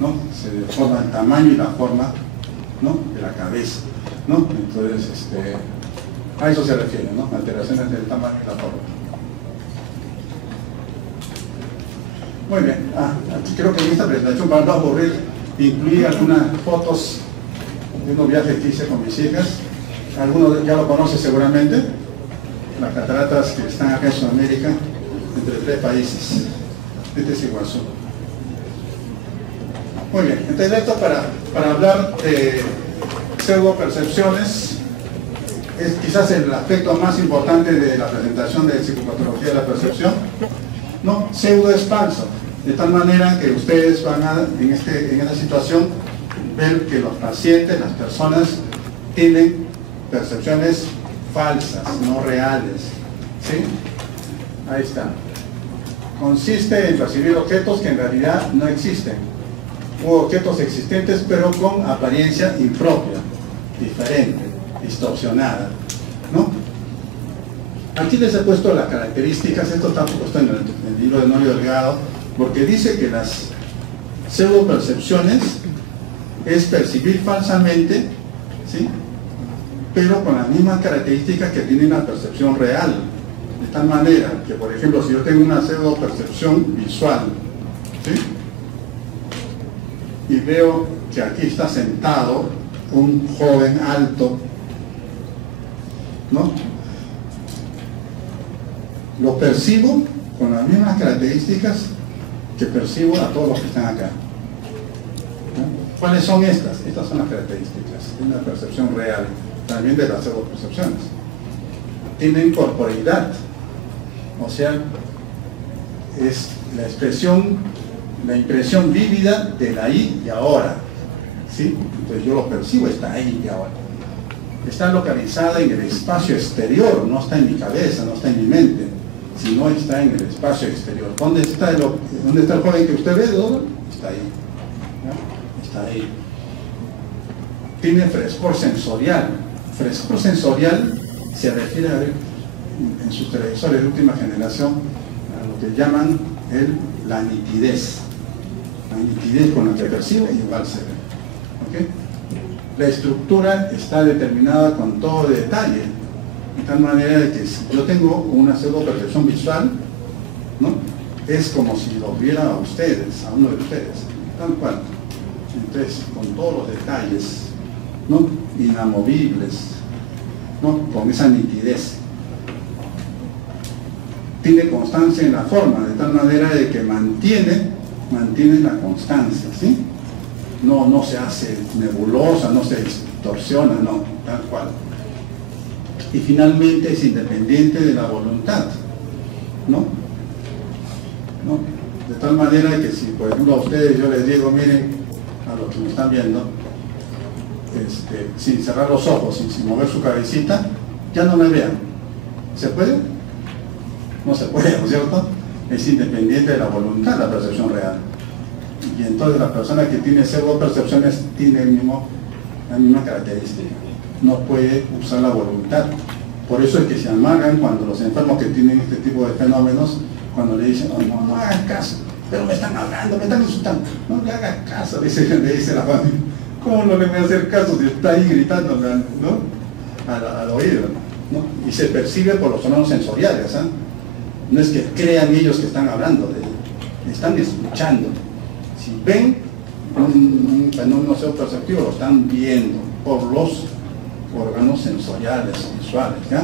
¿no? Se deforma el tamaño y la forma, ¿no?, de la cabeza, ¿no? Entonces, a eso se refiere, ¿no? Alteraciones del tamaño y la forma. Muy bien, aquí creo que en esta presentación, para no aburrir, incluí algunas fotos de unos viajes que hice con mis hijas. Algunos ya lo conocen seguramente, las cataratas que están acá en Sudamérica, entre 3 países. Este es Iguazú. Muy bien, entonces esto para hablar de pseudopercepciones es quizás el aspecto más importante de la presentación de psicopatología de la percepción. No, pseudo es falso, de tal manera que ustedes van a, en esta situación, ver que los pacientes, las personas, tienen percepciones falsas, no reales, ¿sí? Ahí está. Consiste en percibir objetos que en realidad no existen, u objetos existentes pero con apariencia impropia, diferente, distorsionada, ¿no? Aquí les he puesto las características, esto está puesto en el libro de Norio Delgado, porque dice que las pseudopercepciones es percibir falsamente, ¿sí?, pero con las mismas características que tiene una percepción real. De tal manera que, por ejemplo, si yo tengo una pseudopercepción visual, ¿sí?, y veo que aquí está sentado un joven alto, ¿no?, lo percibo con las mismas características que percibo a todos los que están acá, ¿no? ¿Cuáles son estas? Estas son las características de una percepción real, también de las pseudopercepciones. Tienen corporeidad, o sea, es la expresión, la impresión vívida del ahí y ahora, ¿sí? Entonces yo lo percibo, está ahí y ahora. Está localizada en el espacio exterior, no está en mi cabeza, no está en mi mente, sino está en el espacio exterior. ¿Dónde está el joven que usted ve? ¿Dónde? Está ahí, ¿no? Está ahí. Tiene frescor sensorial. Frescor sensorial se refiere a ver en sus televisores de última generación a lo que llaman la nitidez. La nitidez con la que percibo igual se ve, ¿okay? La estructura está determinada con todo detalle, de tal manera de que si yo tengo una pseudopercepción visual, ¿no?, es como si los viera a ustedes, a uno de ustedes, tal cual. Entonces, con todos los detalles, ¿no? Inamovibles, ¿no? Con esa nitidez. Tiene constancia en la forma, de tal manera de que mantiene la constancia, ¿sí? No se hace nebulosa, no se distorsiona, no, tal cual. Y finalmente es independiente de la voluntad, ¿no? De tal manera que si, por ejemplo, a ustedes yo les digo, miren, a los que me están viendo, sin cerrar los ojos, sin mover su cabecita, ya no me vean. ¿Se puede? No se puede, ¿no es cierto? Es independiente de la voluntad, la percepción real. Y entonces la persona que tiene pseudo percepciones tiene la misma característica. No puede usar la voluntad. Por eso es que se amargan cuando los enfermos que tienen este tipo de fenómenos, cuando le dicen, oh, no hagan caso, pero me están hablando, me están insultando. No le hagan caso, le dice la familia. ¿Cómo no le voy a hacer caso si está ahí gritando, ¿no? al oído, ¿no? Y se percibe por los sonidos sensoriales, ¿eh? No es que crean ellos que están hablando, están escuchando. Si ven un fenómeno pseudo-perceptivo, lo están viendo por los órganos sensoriales, visuales, ¿ya?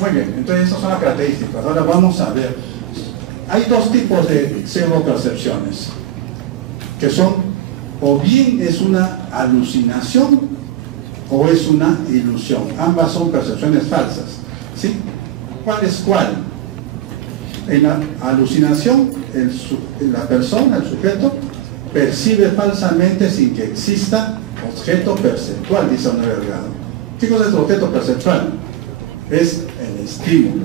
Muy bien, entonces esas son las características. Ahora vamos a ver. Hay dos tipos de pseudo-percepciones, que son, o bien es una alucinación, o es una ilusión. Ambas son percepciones falsas, ¿sí? ¿Cuál es cuál? En la alucinación, la persona, el sujeto, percibe falsamente sin que exista objeto perceptual, dice Honorio Delgado. ¿Qué cosa es el objeto perceptual? Es el estímulo.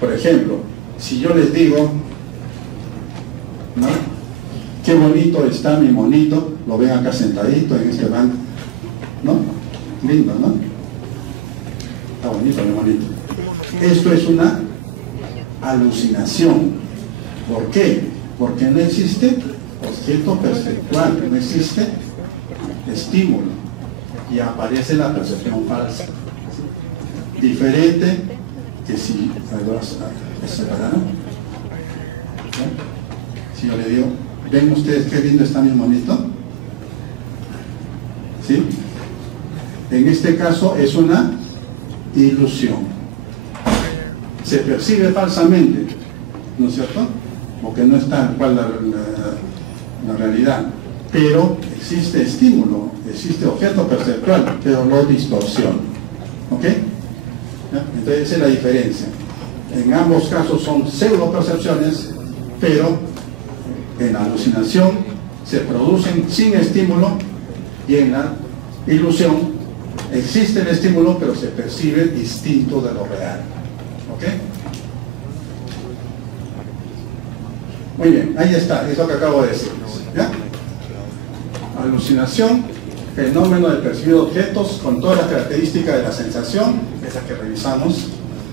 Por ejemplo, si yo les digo, ¿no? Qué bonito está mi monito, lo ven acá sentadito en este banco, ¿no? Lindo, ¿no? Está bonito mi monito. Esto es una alucinación. ¿Por qué? Porque no existe objeto perceptual, no existe estímulo y aparece la percepción falsa. Diferente que si si yo le digo, ¿ven ustedes qué lindo está mi monito? ¿Sí? En este caso es una ilusión. Se percibe falsamente, ¿no es cierto? Porque no es tal cual la realidad. Pero existe estímulo, existe objeto perceptual, pero no distorsión. ¿Ok? ¿Ya? Entonces esa es la diferencia. En ambos casos son pseudo percepciones, pero en la alucinación se producen sin estímulo y en la ilusión existe el estímulo, pero se percibe distinto de lo real. ¿Ok? Muy bien, ahí está, es lo que acabo de decir. ¿Ya? Alucinación, fenómeno de percibir objetos con todas las características de la sensación, esa que revisamos,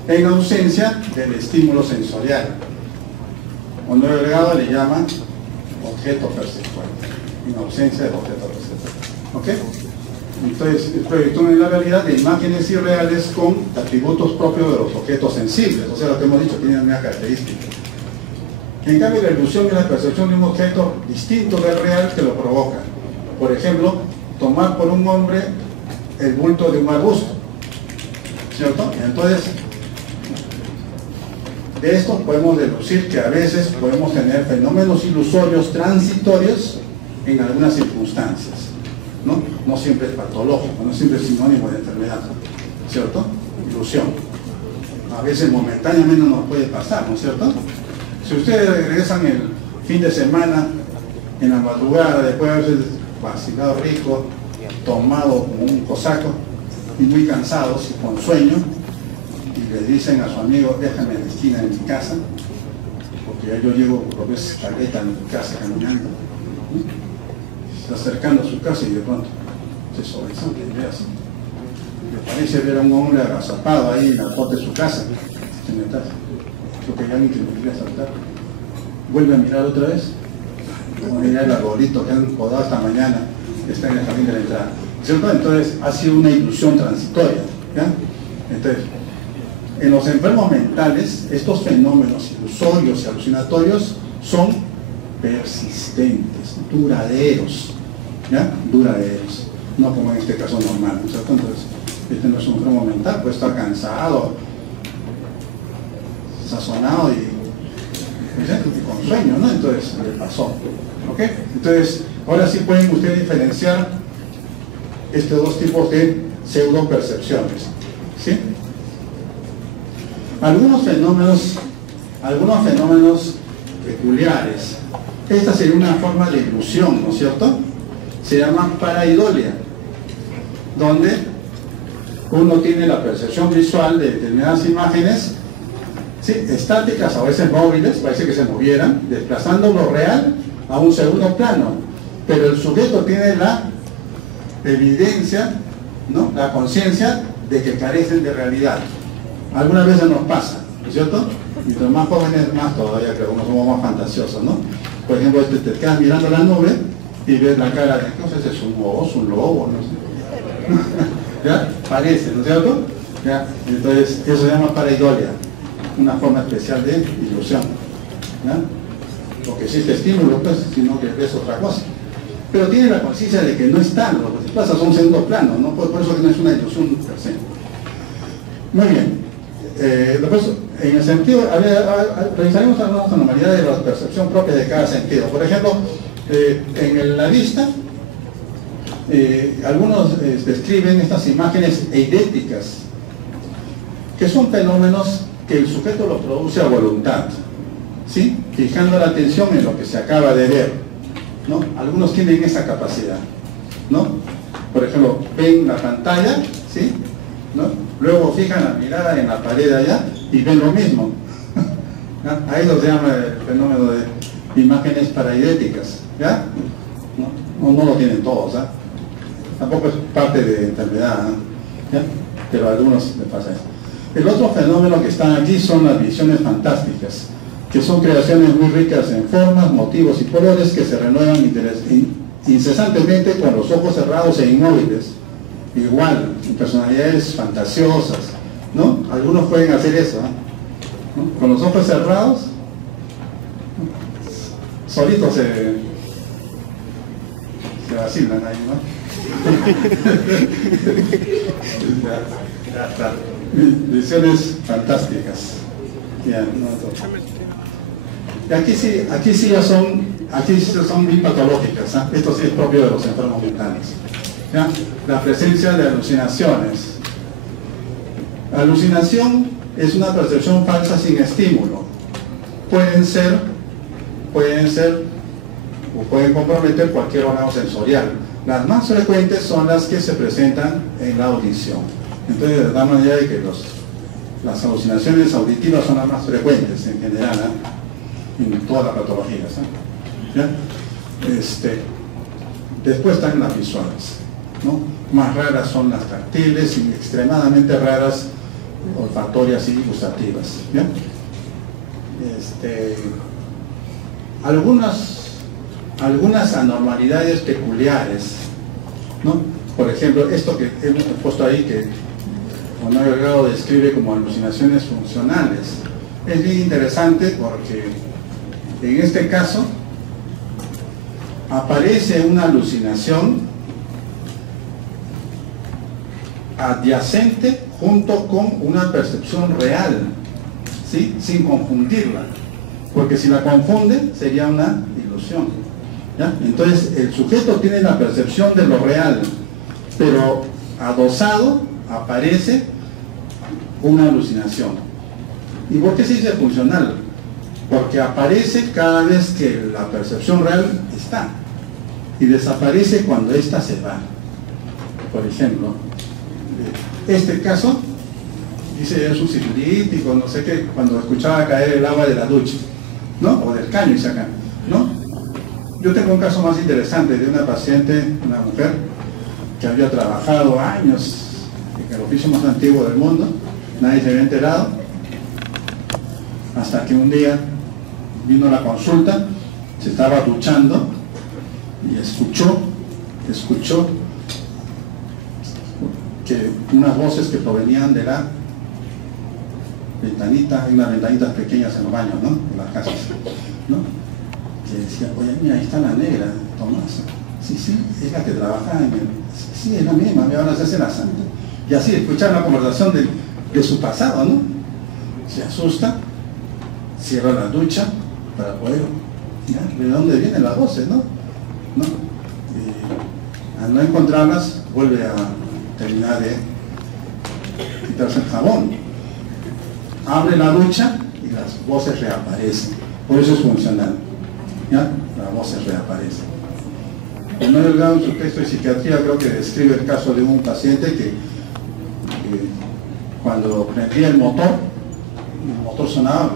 en ausencia del estímulo sensorial. Honorio Delgado le llama objeto perceptual, en ausencia del objeto perceptual. ¿Ok? Entonces, proyectó en la realidad de imágenes irreales con atributos propios de los objetos sensibles, o sea, lo que hemos dicho, tienen una característica. En cambio, la ilusión es la percepción de un objeto distinto del real que lo provoca. Por ejemplo, tomar por un hombre el bulto de un arbusto, ¿cierto? Entonces, de esto podemos deducir que a veces podemos tener fenómenos ilusorios transitorios en algunas circunstancias, ¿no? No siempre es patológico, no siempre es sinónimo de enfermedad, ¿cierto? Ilusión. A veces momentáneamente nos puede pasar, ¿no es cierto? Si ustedes regresan el fin de semana, en la madrugada, después de haberse vacilado rico, tomado como un cosaco, y muy cansados y con sueño, y le dicen a su amigo, déjame en la esquina de mi casa, porque ya yo llego por lo que es caleta en mi casa caminando, ¿no? Se está acercando a su casa y de pronto se sobresalta y ve así. Me parece ver a un hombre agazapado ahí en la puerta de su casa, creo que hay alguien que lo quiere asaltar. Vuelve a mirar otra vez, como mirar el arbolito que han podado esta mañana, que está en el jardín de la entrada, ¿cierto? Entonces ha sido una ilusión transitoria, ¿ya? Entonces, en los enfermos mentales, estos fenómenos ilusorios y alucinatorios son persistentes, duraderos, ¿ya? Duraderos, no como en este caso normal, ¿no es cierto? Entonces, este no es un enfermo mental, puede estar cansado, sazonado y con sueño, ¿no? Entonces, le pasó, ¿ok? Entonces, ahora sí pueden ustedes diferenciar estos dos tipos de pseudopercepciones, ¿sí? Algunos fenómenos peculiares. Esta sería una forma de ilusión, ¿no es cierto? Se llama paraidolia, donde uno tiene la percepción visual de determinadas imágenes, ¿sí?, estáticas, a veces móviles, parece que se movieran, desplazando lo real a un segundo plano, pero el sujeto tiene la evidencia, ¿no?, la conciencia de que carecen de realidad. Algunas veces nos pasa, ¿no es cierto? Y los más jóvenes más todavía, que algunos somos más fantasiosos, ¿no? Por ejemplo, te quedas mirando la nube y ves la cara de, no sé si es un oso, un lobo, no sé. ¿Ya? Parece, ¿no es cierto? ¿Ya? Entonces, eso se llama pareidolia, una forma especial de ilusión, ¿ya? Porque existe estímulo, pues, sino que ves otra cosa. Pero tiene la conciencia de que no está, lo que pasa son segundo plano, ¿no? Por eso que no es una ilusión per se. Muy bien. Después, en el sentido, revisaremos algunas anormalidades de la percepción propia de cada sentido. Por ejemplo, en la vista, algunos describen estas imágenes eidéticas, que son fenómenos que el sujeto los produce a voluntad, ¿sí?, fijando la atención en lo que se acaba de ver, ¿no? Algunos tienen esa capacidad, ¿no? Por ejemplo, ven la pantalla, ¿sí?, ¿no? Luego fijan la mirada en la pared allá y ven lo mismo. Ahí lo se llama el fenómeno de imágenes paraidéticas, ¿ya? No lo tienen todos, ¿eh? Tampoco es parte de enfermedad, ¿ya? Pero a algunos les pasa eso. El otro fenómeno que están aquí son las visiones fantásticas, que son creaciones muy ricas en formas, motivos y colores que se renuevan incesantemente con los ojos cerrados e inmóviles. Igual, personalidades fantasiosas, ¿no? Algunos pueden hacer eso, ¿no? Con los ojos cerrados, solitos se vacilan ahí, ¿no? Visiones fantásticas. Ya, no, aquí sí son bien patológicas, ¿eh? Esto sí es propio de los enfermos mentales, ¿ya? La presencia de alucinaciones. La alucinación es una percepción falsa sin estímulo. Pueden ser o pueden comprometer cualquier órgano sensorial. Las más frecuentes son las que se presentan en la audición. Entonces, de tal manera de que las alucinaciones auditivas son las más frecuentes en general, ¿eh?, en todas las patologías, ¿eh? ¿Ya? Después están las visuales, ¿no? Más raras son las táctiles y extremadamente raras olfatorias y gustativas, ¿ya? Algunas anormalidades peculiares, ¿no? Por ejemplo, esto que hemos puesto ahí, que Honorio Delgado describe como alucinaciones funcionales, es bien interesante porque en este caso aparece una alucinación adyacente junto con una percepción real, ¿sí?, sin confundirla, porque si la confunde sería una ilusión, ¿ya? Entonces el sujeto tiene la percepción de lo real, pero adosado aparece una alucinación. ¿Y por qué se dice funcional? Porque aparece cada vez que la percepción real está y desaparece cuando ésta se va. Por ejemplo, este caso dice es un sifilítico, no sé qué, cuando escuchaba caer el agua de la ducha, ¿no? O del caño y sacan, ¿no? Yo tengo un caso más interesante de una paciente, una mujer que había trabajado años en el oficio más antiguo del mundo, nadie se había enterado, hasta que un día vino a la consulta, se estaba duchando y escuchó que unas voces que provenían de la ventanita, hay unas ventanitas pequeñas en los baños, ¿no?, en las casas, ¿no?, que decía, oye, mira, ahí está la negra, Tomás. Sí, es la que trabajaba en el... Sí, es la misma, ahora se hace la santa. Y así, escuchar la conversación de su pasado, ¿no? Se asusta, cierra la ducha para poder... ¿ya? ¿De dónde vienen las voces, no? Al no encontrarlas, vuelve a terminar de quitarse el jabón. Abre la ducha y las voces reaparecen. Por eso es funcional. ¿Ya? Las voces reaparecen. Manuel Delgado, en su texto de psiquiatría, creo que describe el caso de un paciente que cuando prendía el motor sonaba,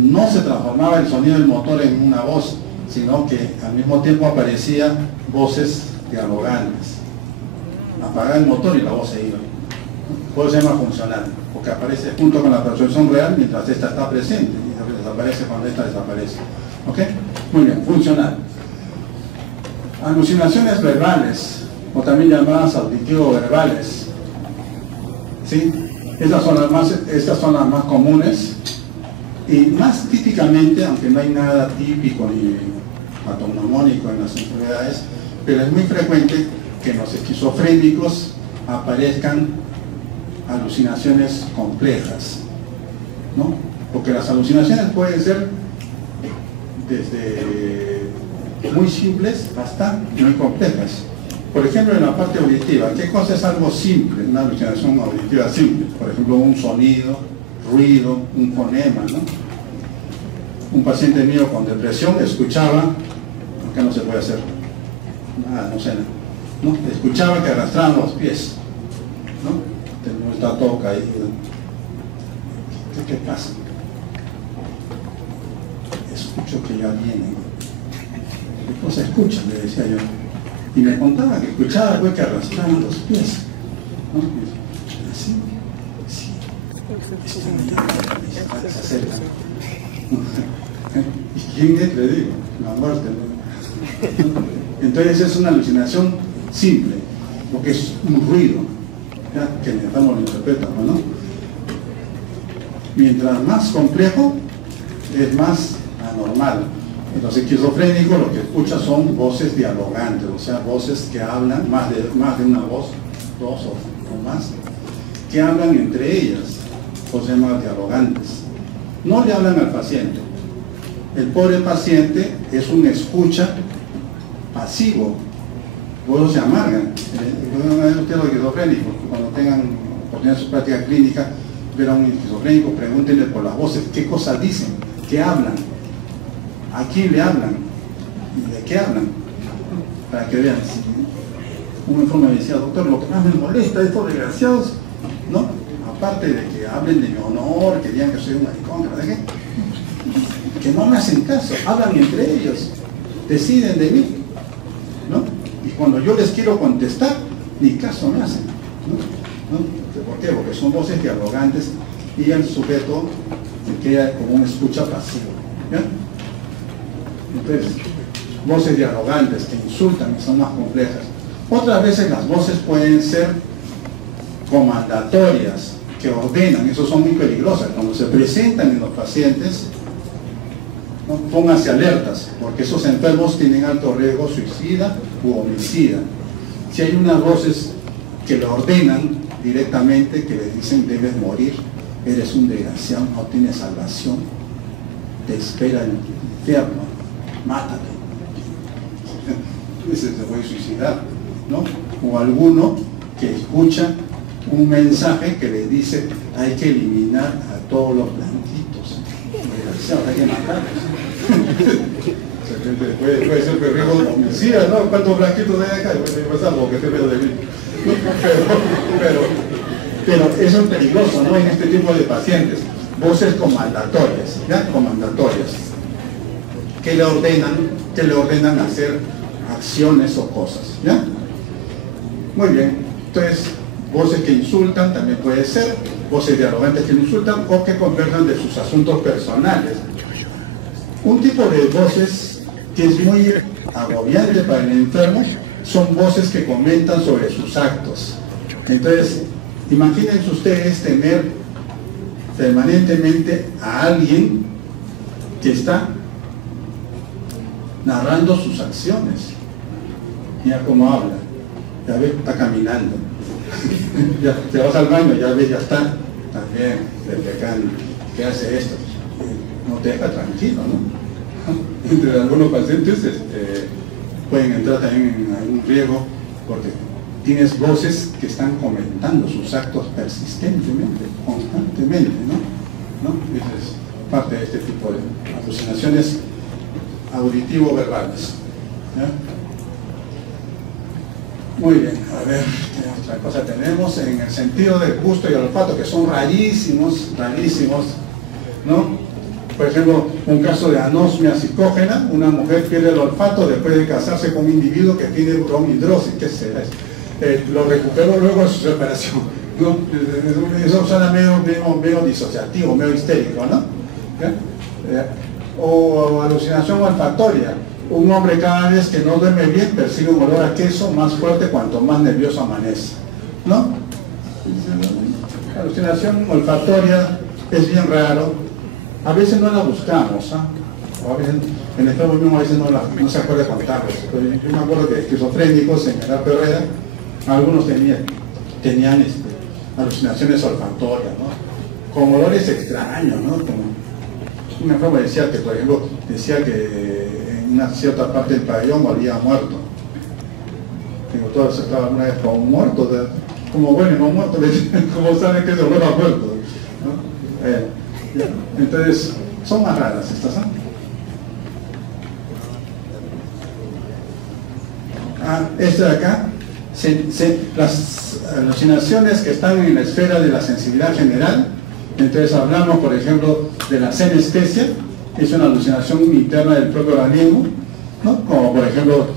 no se transformaba el sonido del motor en una voz, sino que al mismo tiempo aparecían voces dialogantes. Apagaba el motor y la voz se iba. Por eso se llama funcional, porque aparece junto con la percepción real mientras esta está presente y desaparece cuando esta desaparece. ¿Ok? Muy bien, funcional. Alucinaciones verbales, o también llamadas auditivo-verbales. ¿Sí? Estas son las más comunes. Y más típicamente, aunque no hay nada típico ni patognomónico en las enfermedades, pero es muy frecuente que en los esquizofrénicos aparezcan alucinaciones complejas, ¿no? Porque las alucinaciones pueden ser desde muy simples hasta muy complejas. Por ejemplo, en la parte auditiva, ¿qué cosa es algo simple? Una alucinación auditiva simple. Por ejemplo, un sonido, ruido, un fonema, ¿no? Un paciente mío con depresión escuchaba, acá no se puede hacer nada, no sé nada, ¿no? Escuchaba que arrastraban los pies, ¿no? Está todo caído. ¿Qué pasa? Escucho que ya vienen. ¿Qué cosa escuchan? Le decía yo. Y me contaba que escuchaba que arrastraban los pies, ¿no? Así, sí. Se acerca. ¿Y quién es? Le digo, la muerte, ¿no? Entonces es una alucinación simple, porque es un ruido, ¿ya? Que el enfermo lo interpreta, ¿no? Mientras más complejo, es más anormal. En los esquizofrénicos lo que escucha son voces dialogantes, o sea, voces que hablan, más de una voz, dos o más, que hablan entre ellas, o se llaman dialogantes. No le hablan al paciente. El pobre paciente es un escucha pasivo, por eso se amargan. Ustedes los esquizofrénicos, cuando tengan oportunidad de su práctica clínica, ver a un esquizofrénico, pregúntenle por las voces, qué cosas dicen, qué hablan, a quién le hablan y de qué hablan, para que vean. Un enfermo me decía, doctor, lo que más me molesta de estos desgraciados, ¿no? Aparte de que hablen de mi honor, que digan que soy un maricón, ¿verdad qué? Que no me hacen caso, hablan entre ellos, deciden de mí, ¿no? Y cuando yo les quiero contestar, ni caso me hacen, ¿no? ¿Por qué? Porque son voces dialogantes y el sujeto se queda como un escucha pasivo, ¿ya? Entonces, voces dialogantes que insultan y son más complejas. Otras veces las voces pueden ser comandatorias, que ordenan, eso son muy peligrosas. Cuando se presentan en los pacientes, ¿no? Pónganse alertas, porque esos enfermos tienen alto riesgo suicida u homicida. Si hay unas voces que lo ordenan directamente, que le dicen debes morir, eres un desgraciado, no tienes salvación, te espera el infierno, mátate. Ese se puede suicidar, ¿no? O alguno que escucha un mensaje que le dice hay que eliminar a todos los blanquitos, desgraciados, hay que matarlos. puede ser riesgo de homicida, ¿no? ¿Cuántos blanquitos hay acá? Pues algo que esté pedo de mí. Pero eso es peligroso, ¿no? En este tipo de pacientes, voces comandatorias, ¿ya? Comandatorias, que le ordenan hacer acciones o cosas, ¿ya? Muy bien, entonces, voces que insultan también puede ser, voces dialogantes que insultan o que conversan de sus asuntos personales. Un tipo de voces que es muy agobiante para el enfermo son voces que comentan sobre sus actos. Entonces, imagínense ustedes tener permanentemente a alguien que está narrando sus acciones. Mira cómo habla, ya ves, está caminando. Ya te vas al baño, ya ves, ya está. También, desde acá, ¿qué hace esto? No te deja tranquilo, ¿no? Entre algunos pacientes pueden entrar también en algún riesgo porque tienes voces que están comentando sus actos persistentemente, constantemente, ¿no? Esa es parte de este tipo de alucinaciones auditivo-verbales. Muy bien, a ver, ¿qué otra cosa tenemos? En el sentido del gusto y el olfato, que son rarísimos, ¿no? Por ejemplo, un caso de anosmia psicógena, una mujer pierde el olfato después de casarse con un individuo que tiene bromhidrosis, ¿qué será? Lo recuperó luego de su separación, ¿no? Eso suena medio disociativo, medio histérico, ¿no? O alucinación olfatoria. Un hombre cada vez que no duerme bien percibe un olor a queso más fuerte cuanto más nervioso amanece, ¿no? La alucinación olfatoria es bien raro. A veces no la buscamos, o a veces, en el enfermo mismo a veces no se acuerda contarlos. Yo me acuerdo que esquizofrénicos en edad perrera, algunos tenían alucinaciones olfatorias, ¿no? Con olores extraños, ¿no? Como un enfermo decía que, por ejemplo, en una cierta parte del pabellón olía muerto. Digo, todos estaban alguna vez como muerto, como bueno y no muerto, como saben que es olor a muerto, ¿no? Entonces, son más raras estas, ¿no? Este de acá, las alucinaciones que están en la esfera de la sensibilidad general. Entonces hablamos, por ejemplo, de la senestesia, que es una alucinación interna del propio organismo, ¿no? Como por ejemplo,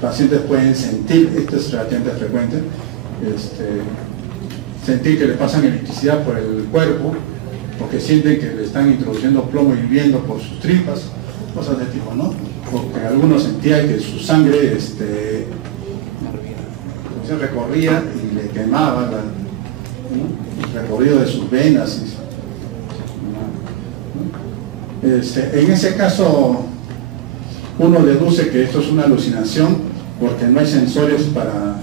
pacientes pueden sentir, esto es relativamente frecuente, sentir que le pasan electricidad por el cuerpo, porque sienten que le están introduciendo plomo hirviendo por sus tripas, cosas de tipo, ¿no? Porque algunos sentían que su sangre se recorría y le quemaba el recorrido de sus venas. En ese caso, uno deduce que esto es una alucinación porque no hay sensores para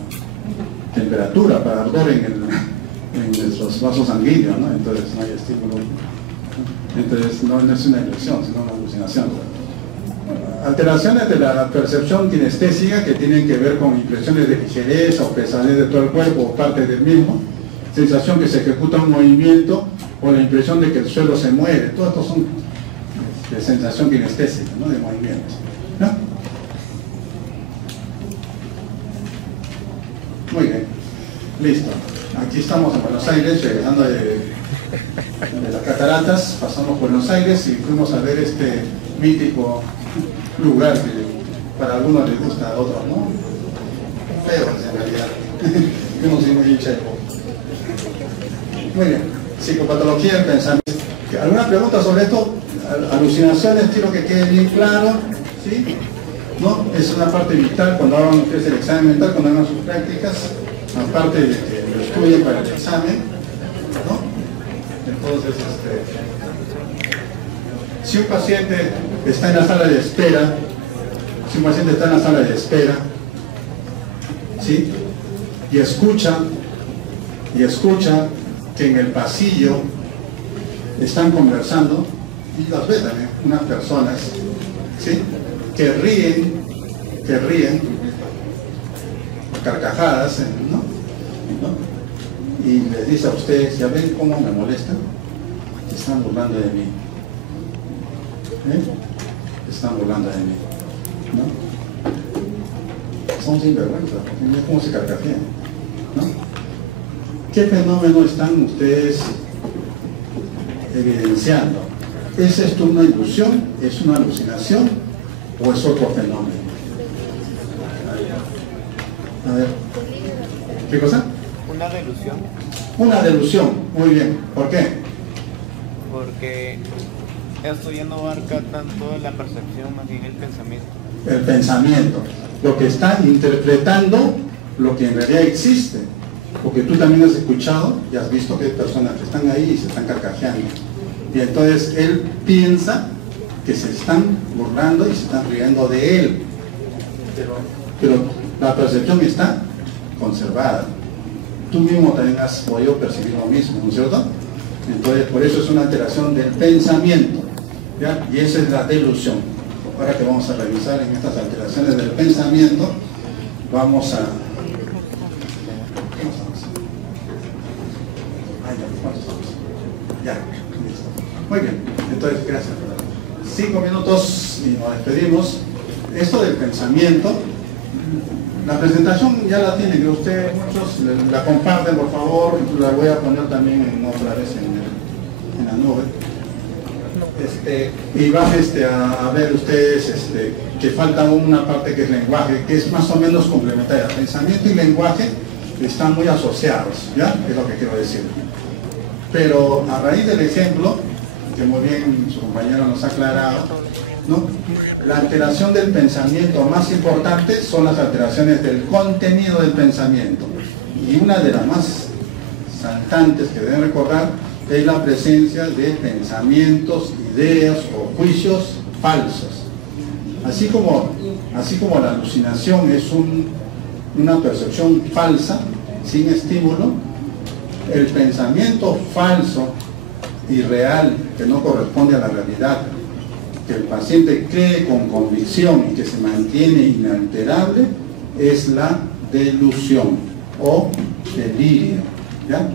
temperatura, para ardor en nuestros vasos sanguíneos, ¿no? Entonces no hay estímulo. Entonces no es una ilusión, sino una alucinación. Alteraciones de la percepción kinestésica que tienen que ver con impresiones de ligereza o pesadez de todo el cuerpo o parte del mismo, sensación que se ejecuta un movimiento o la impresión de que el suelo se mueve. Todo esto son de sensación kinestésica, ¿no? De movimiento, ¿no? Muy bien, listo. Aquí estamos en Buenos Aires, regresando de las cataratas, pasamos por Buenos Aires y fuimos a ver este mítico lugar que para algunos les gusta, a otros no. Feo en realidad. Yo no soy muy hincha. Muy bien. Psicopatología del pensamiento. ¿Alguna pregunta sobre esto? Alucinaciones, quiero que quede bien claro, ¿sí? ¿No? Es una parte vital cuando hagan ustedes el examen mental, cuando hagan sus prácticas, aparte de que lo estudien para el examen, ¿no? Entonces, si un paciente está en la sala de espera, ¿sí? Y escucha que en el pasillo están conversando, y las ves también, unas personas, ¿sí? que ríen, carcajadas, ¿no? Y les dice a ustedes, ¿ya ven cómo me molestan? Se están burlando de mí. Se están burlando de mí, ¿no? Son sinvergüenza, mira cómo se carcajean, ¿no? ¿Qué fenómeno están ustedes evidenciando? ¿Es esto una ilusión? ¿Es una alucinación? ¿O es otro fenómeno? A ver, ¿qué cosa? Una delusión. Una delusión, muy bien. ¿Por qué? Porque esto ya no abarca tanto la percepción, más bien el pensamiento. El pensamiento, lo que está interpretando lo que en realidad existe. Porque tú también has escuchado y has visto que hay personas que están ahí y se están carcajeando. Y entonces él piensa que se están burlando y se están riendo de él. Pero la percepción está conservada. Tú mismo también has podido percibir lo mismo, ¿no es cierto? Entonces, por eso es una alteración del pensamiento, ¿ya? Y esa es la delusión. Ahora que vamos a revisar en estas alteraciones del pensamiento, vamos a... Ya, listo. Muy bien, entonces gracias. 5 minutos y nos despedimos. Esto del pensamiento, la presentación ya la tienen, que ustedes muchos la comparten, por favor. La voy a poner también otra vez en la nube. Y van a ver ustedes que falta una parte que es lenguaje, que es más o menos complementaria. Pensamiento y lenguaje están muy asociados, ¿ya? Es lo que quiero decir. Pero a raíz del ejemplo, que muy bien su compañero nos ha aclarado, ¿no? La alteración del pensamiento más importante son las alteraciones del contenido del pensamiento. Y una de las más saltantes que deben recordar es la presencia de pensamientos, ideas o juicios falsos. Así como la alucinación es una percepción falsa, sin estímulo, el pensamiento falso y real, que no corresponde a la realidad, que el paciente cree con convicción y que se mantiene inalterable, es la delusión o delirio, ¿ya?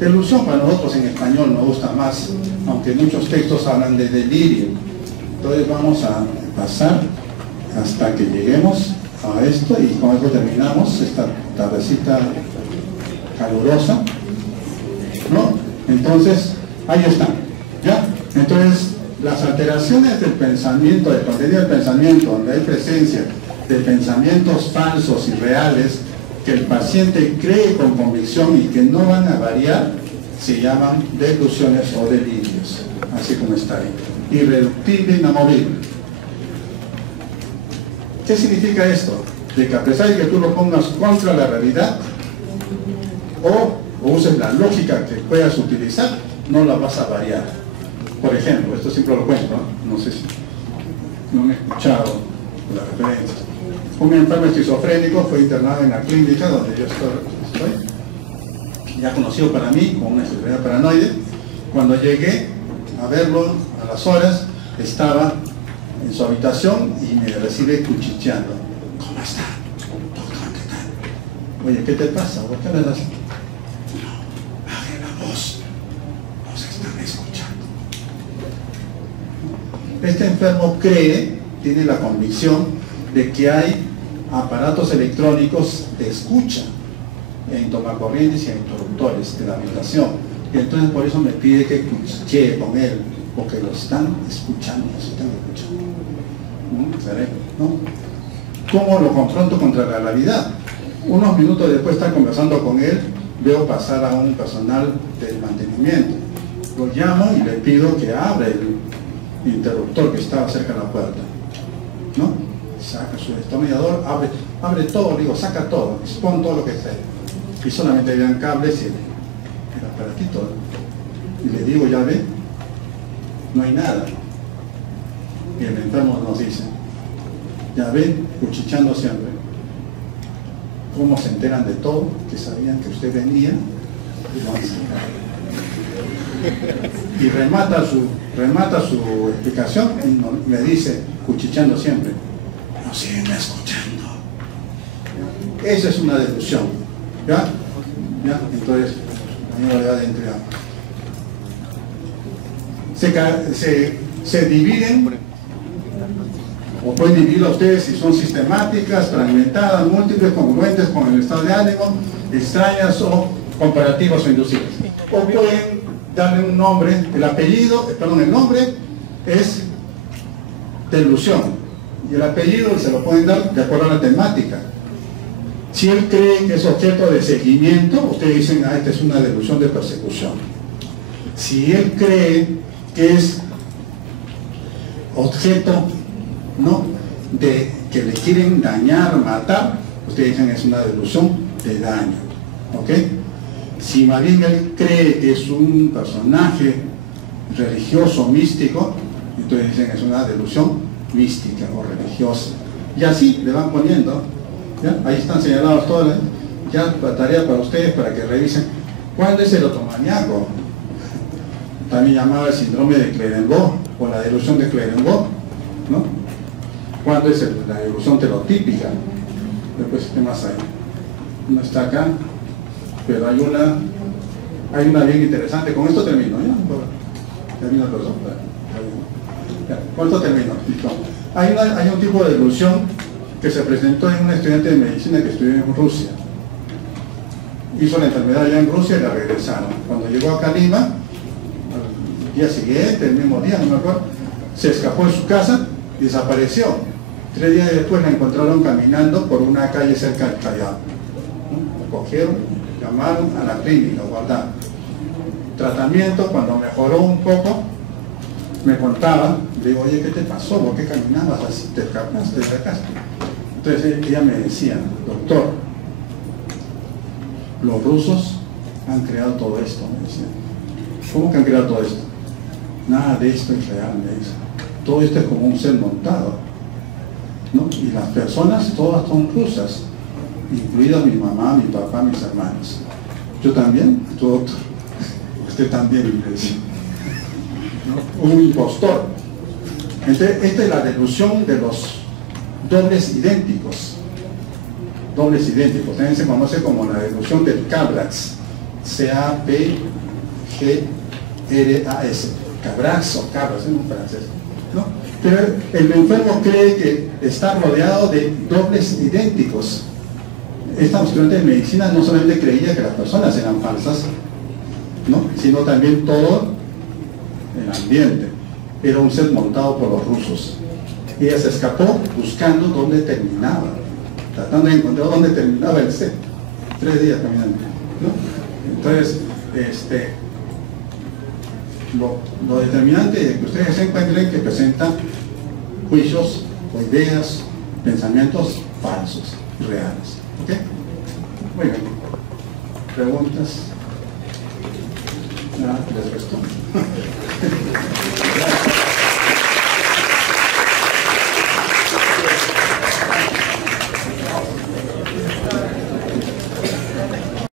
Delusión para nosotros en español nos gusta más, aunque muchos textos hablan de delirio. Entonces vamos a pasar hasta que lleguemos a esto y con esto terminamos esta tardecita calurosa, ¿no? Entonces, ahí están, ¿ya? Entonces, las alteraciones del pensamiento, del contenido del pensamiento, donde hay presencia de pensamientos falsos y reales que el paciente cree con convicción y que no van a variar, se llaman delusiones o delirios, así como está ahí. Irreductible, inamovible. ¿Qué significa esto? De que a pesar de que tú lo pongas contra la realidad o uses la lógica que puedas utilizar, no la vas a variar. Por ejemplo, esto siempre lo cuento, no sé si no me he escuchado las referencias. Un enfermo esquizofrénico fue internado en la clínica donde yo estoy, ya conocido para mí, con una esquizofrenia paranoide. Cuando llegué a verlo a las horas, estaba en su habitación y me recibe cuchicheando. ¿Cómo está? Doctor, ¿qué tal? Oye, ¿qué te pasa? ¿Por qué hablas así? No, baje la voz. Nos están escuchando. Este enfermo tiene la convicción de que hay aparatos electrónicos de escucha en tomacorrientes y en interruptores de la habitación. Y entonces por eso me pide que cuchichee con él, porque lo están escuchando, ¿no? ¿Cómo lo confronto contra la realidad? Unos minutos después de estar conversando con él, veo pasar a un personal del mantenimiento. Lo llamo y le pido que abra el interruptor que estaba cerca de la puerta, ¿no? Saca su destornillador, abre todo, digo, saca todo, expon todo lo que esté. Y solamente habían cables y el aparatito. Y le digo, ya ve, no hay nada. Y el enfermo nos dice, ya ven, cuchicheando siempre. ¿Cómo se enteran de todo? Que sabían que usted venía y lo han sacado. Y remata su explicación y me dice, cuchicheando siempre, no siguen escuchando. Esa es una deducción. ¿Ya? Entonces, a mí no le da de entregar. Se dividen, o pueden dividirlo a ustedes si son sistemáticas, fragmentadas, múltiples, congruentes con el estado de ánimo, extrañas o comparativas o inducidas. O pueden darle un nombre, el nombre es delusión, y el apellido se lo pueden dar de acuerdo a la temática. Si él cree que es objeto de seguimiento, ustedes dicen, esta es una delusión de persecución. Si él cree que es objeto, ¿no?, de que le quieren dañar, matar, ustedes dicen es una delusión de daño, ¿ok? Si más bien él cree que es un personaje religioso, místico, Entonces dicen es una delusión mística o religiosa. Y así le van poniendo, ¿ya? Ahí están señalados todas ya la tarea para ustedes para que revisen cuál es el otomaníaco, también llamado el síndrome de Clerenbeau o la delusión de Clerenbeau, ¿no? ¿Cuándo es la delusión telotípica? Después, ¿qué más hay? No está acá, pero hay una bien interesante. Con esto termino, ¿ya? Termino los dos. Con esto termino. Listo. Hay un tipo de delusión que se presentó en un estudiante de medicina que estudió en Rusia. Hizo la enfermedad allá en Rusia y la regresaron. Cuando llegó acá a Lima, al día siguiente, el mismo día, no me acuerdo, se escapó de su casa y desapareció. 3 días después la encontraron caminando por una calle cerca del Callao. La cogieron, llamaron a la clínica, guardaron. Tratamiento, cuando mejoró un poco, me contaba, le digo, oye, ¿qué te pasó? ¿Por qué caminabas así? ¿Te escapaste de la casa? Entonces ella me decía, doctor, los rusos han creado todo esto, me decía. ¿Cómo que han creado todo esto? Nada de esto es real, me dice. Todo esto es como un ser montado, ¿no? Y las personas todas son rusas, incluidas mi mamá, mi papá, mis hermanos. Yo también, tu doctor. Usted también, me decía, ¿no? Un impostor. Entonces, esta es la delusión de los dobles idénticos. Dobles idénticos. También se conoce como la delusión del Cabrax. C-A-P-G-R-A-S. Cabrax o Cabras, en un francés, ¿no? Pero el enfermo cree que está rodeado de dobles idénticos. Esta estudiante de medicina no solamente creía que las personas eran falsas, ¿no? Sino también todo el ambiente. Era un set montado por los rusos. Ella se escapó buscando dónde terminaba, tratando de encontrar dónde terminaba el set. 3 días caminando, ¿no? Entonces, lo determinante es que ustedes se encuentren que presentan juicios o ideas, pensamientos falsos, reales. ¿Ok? Muy bien. ¿Preguntas? ¿Les respondo?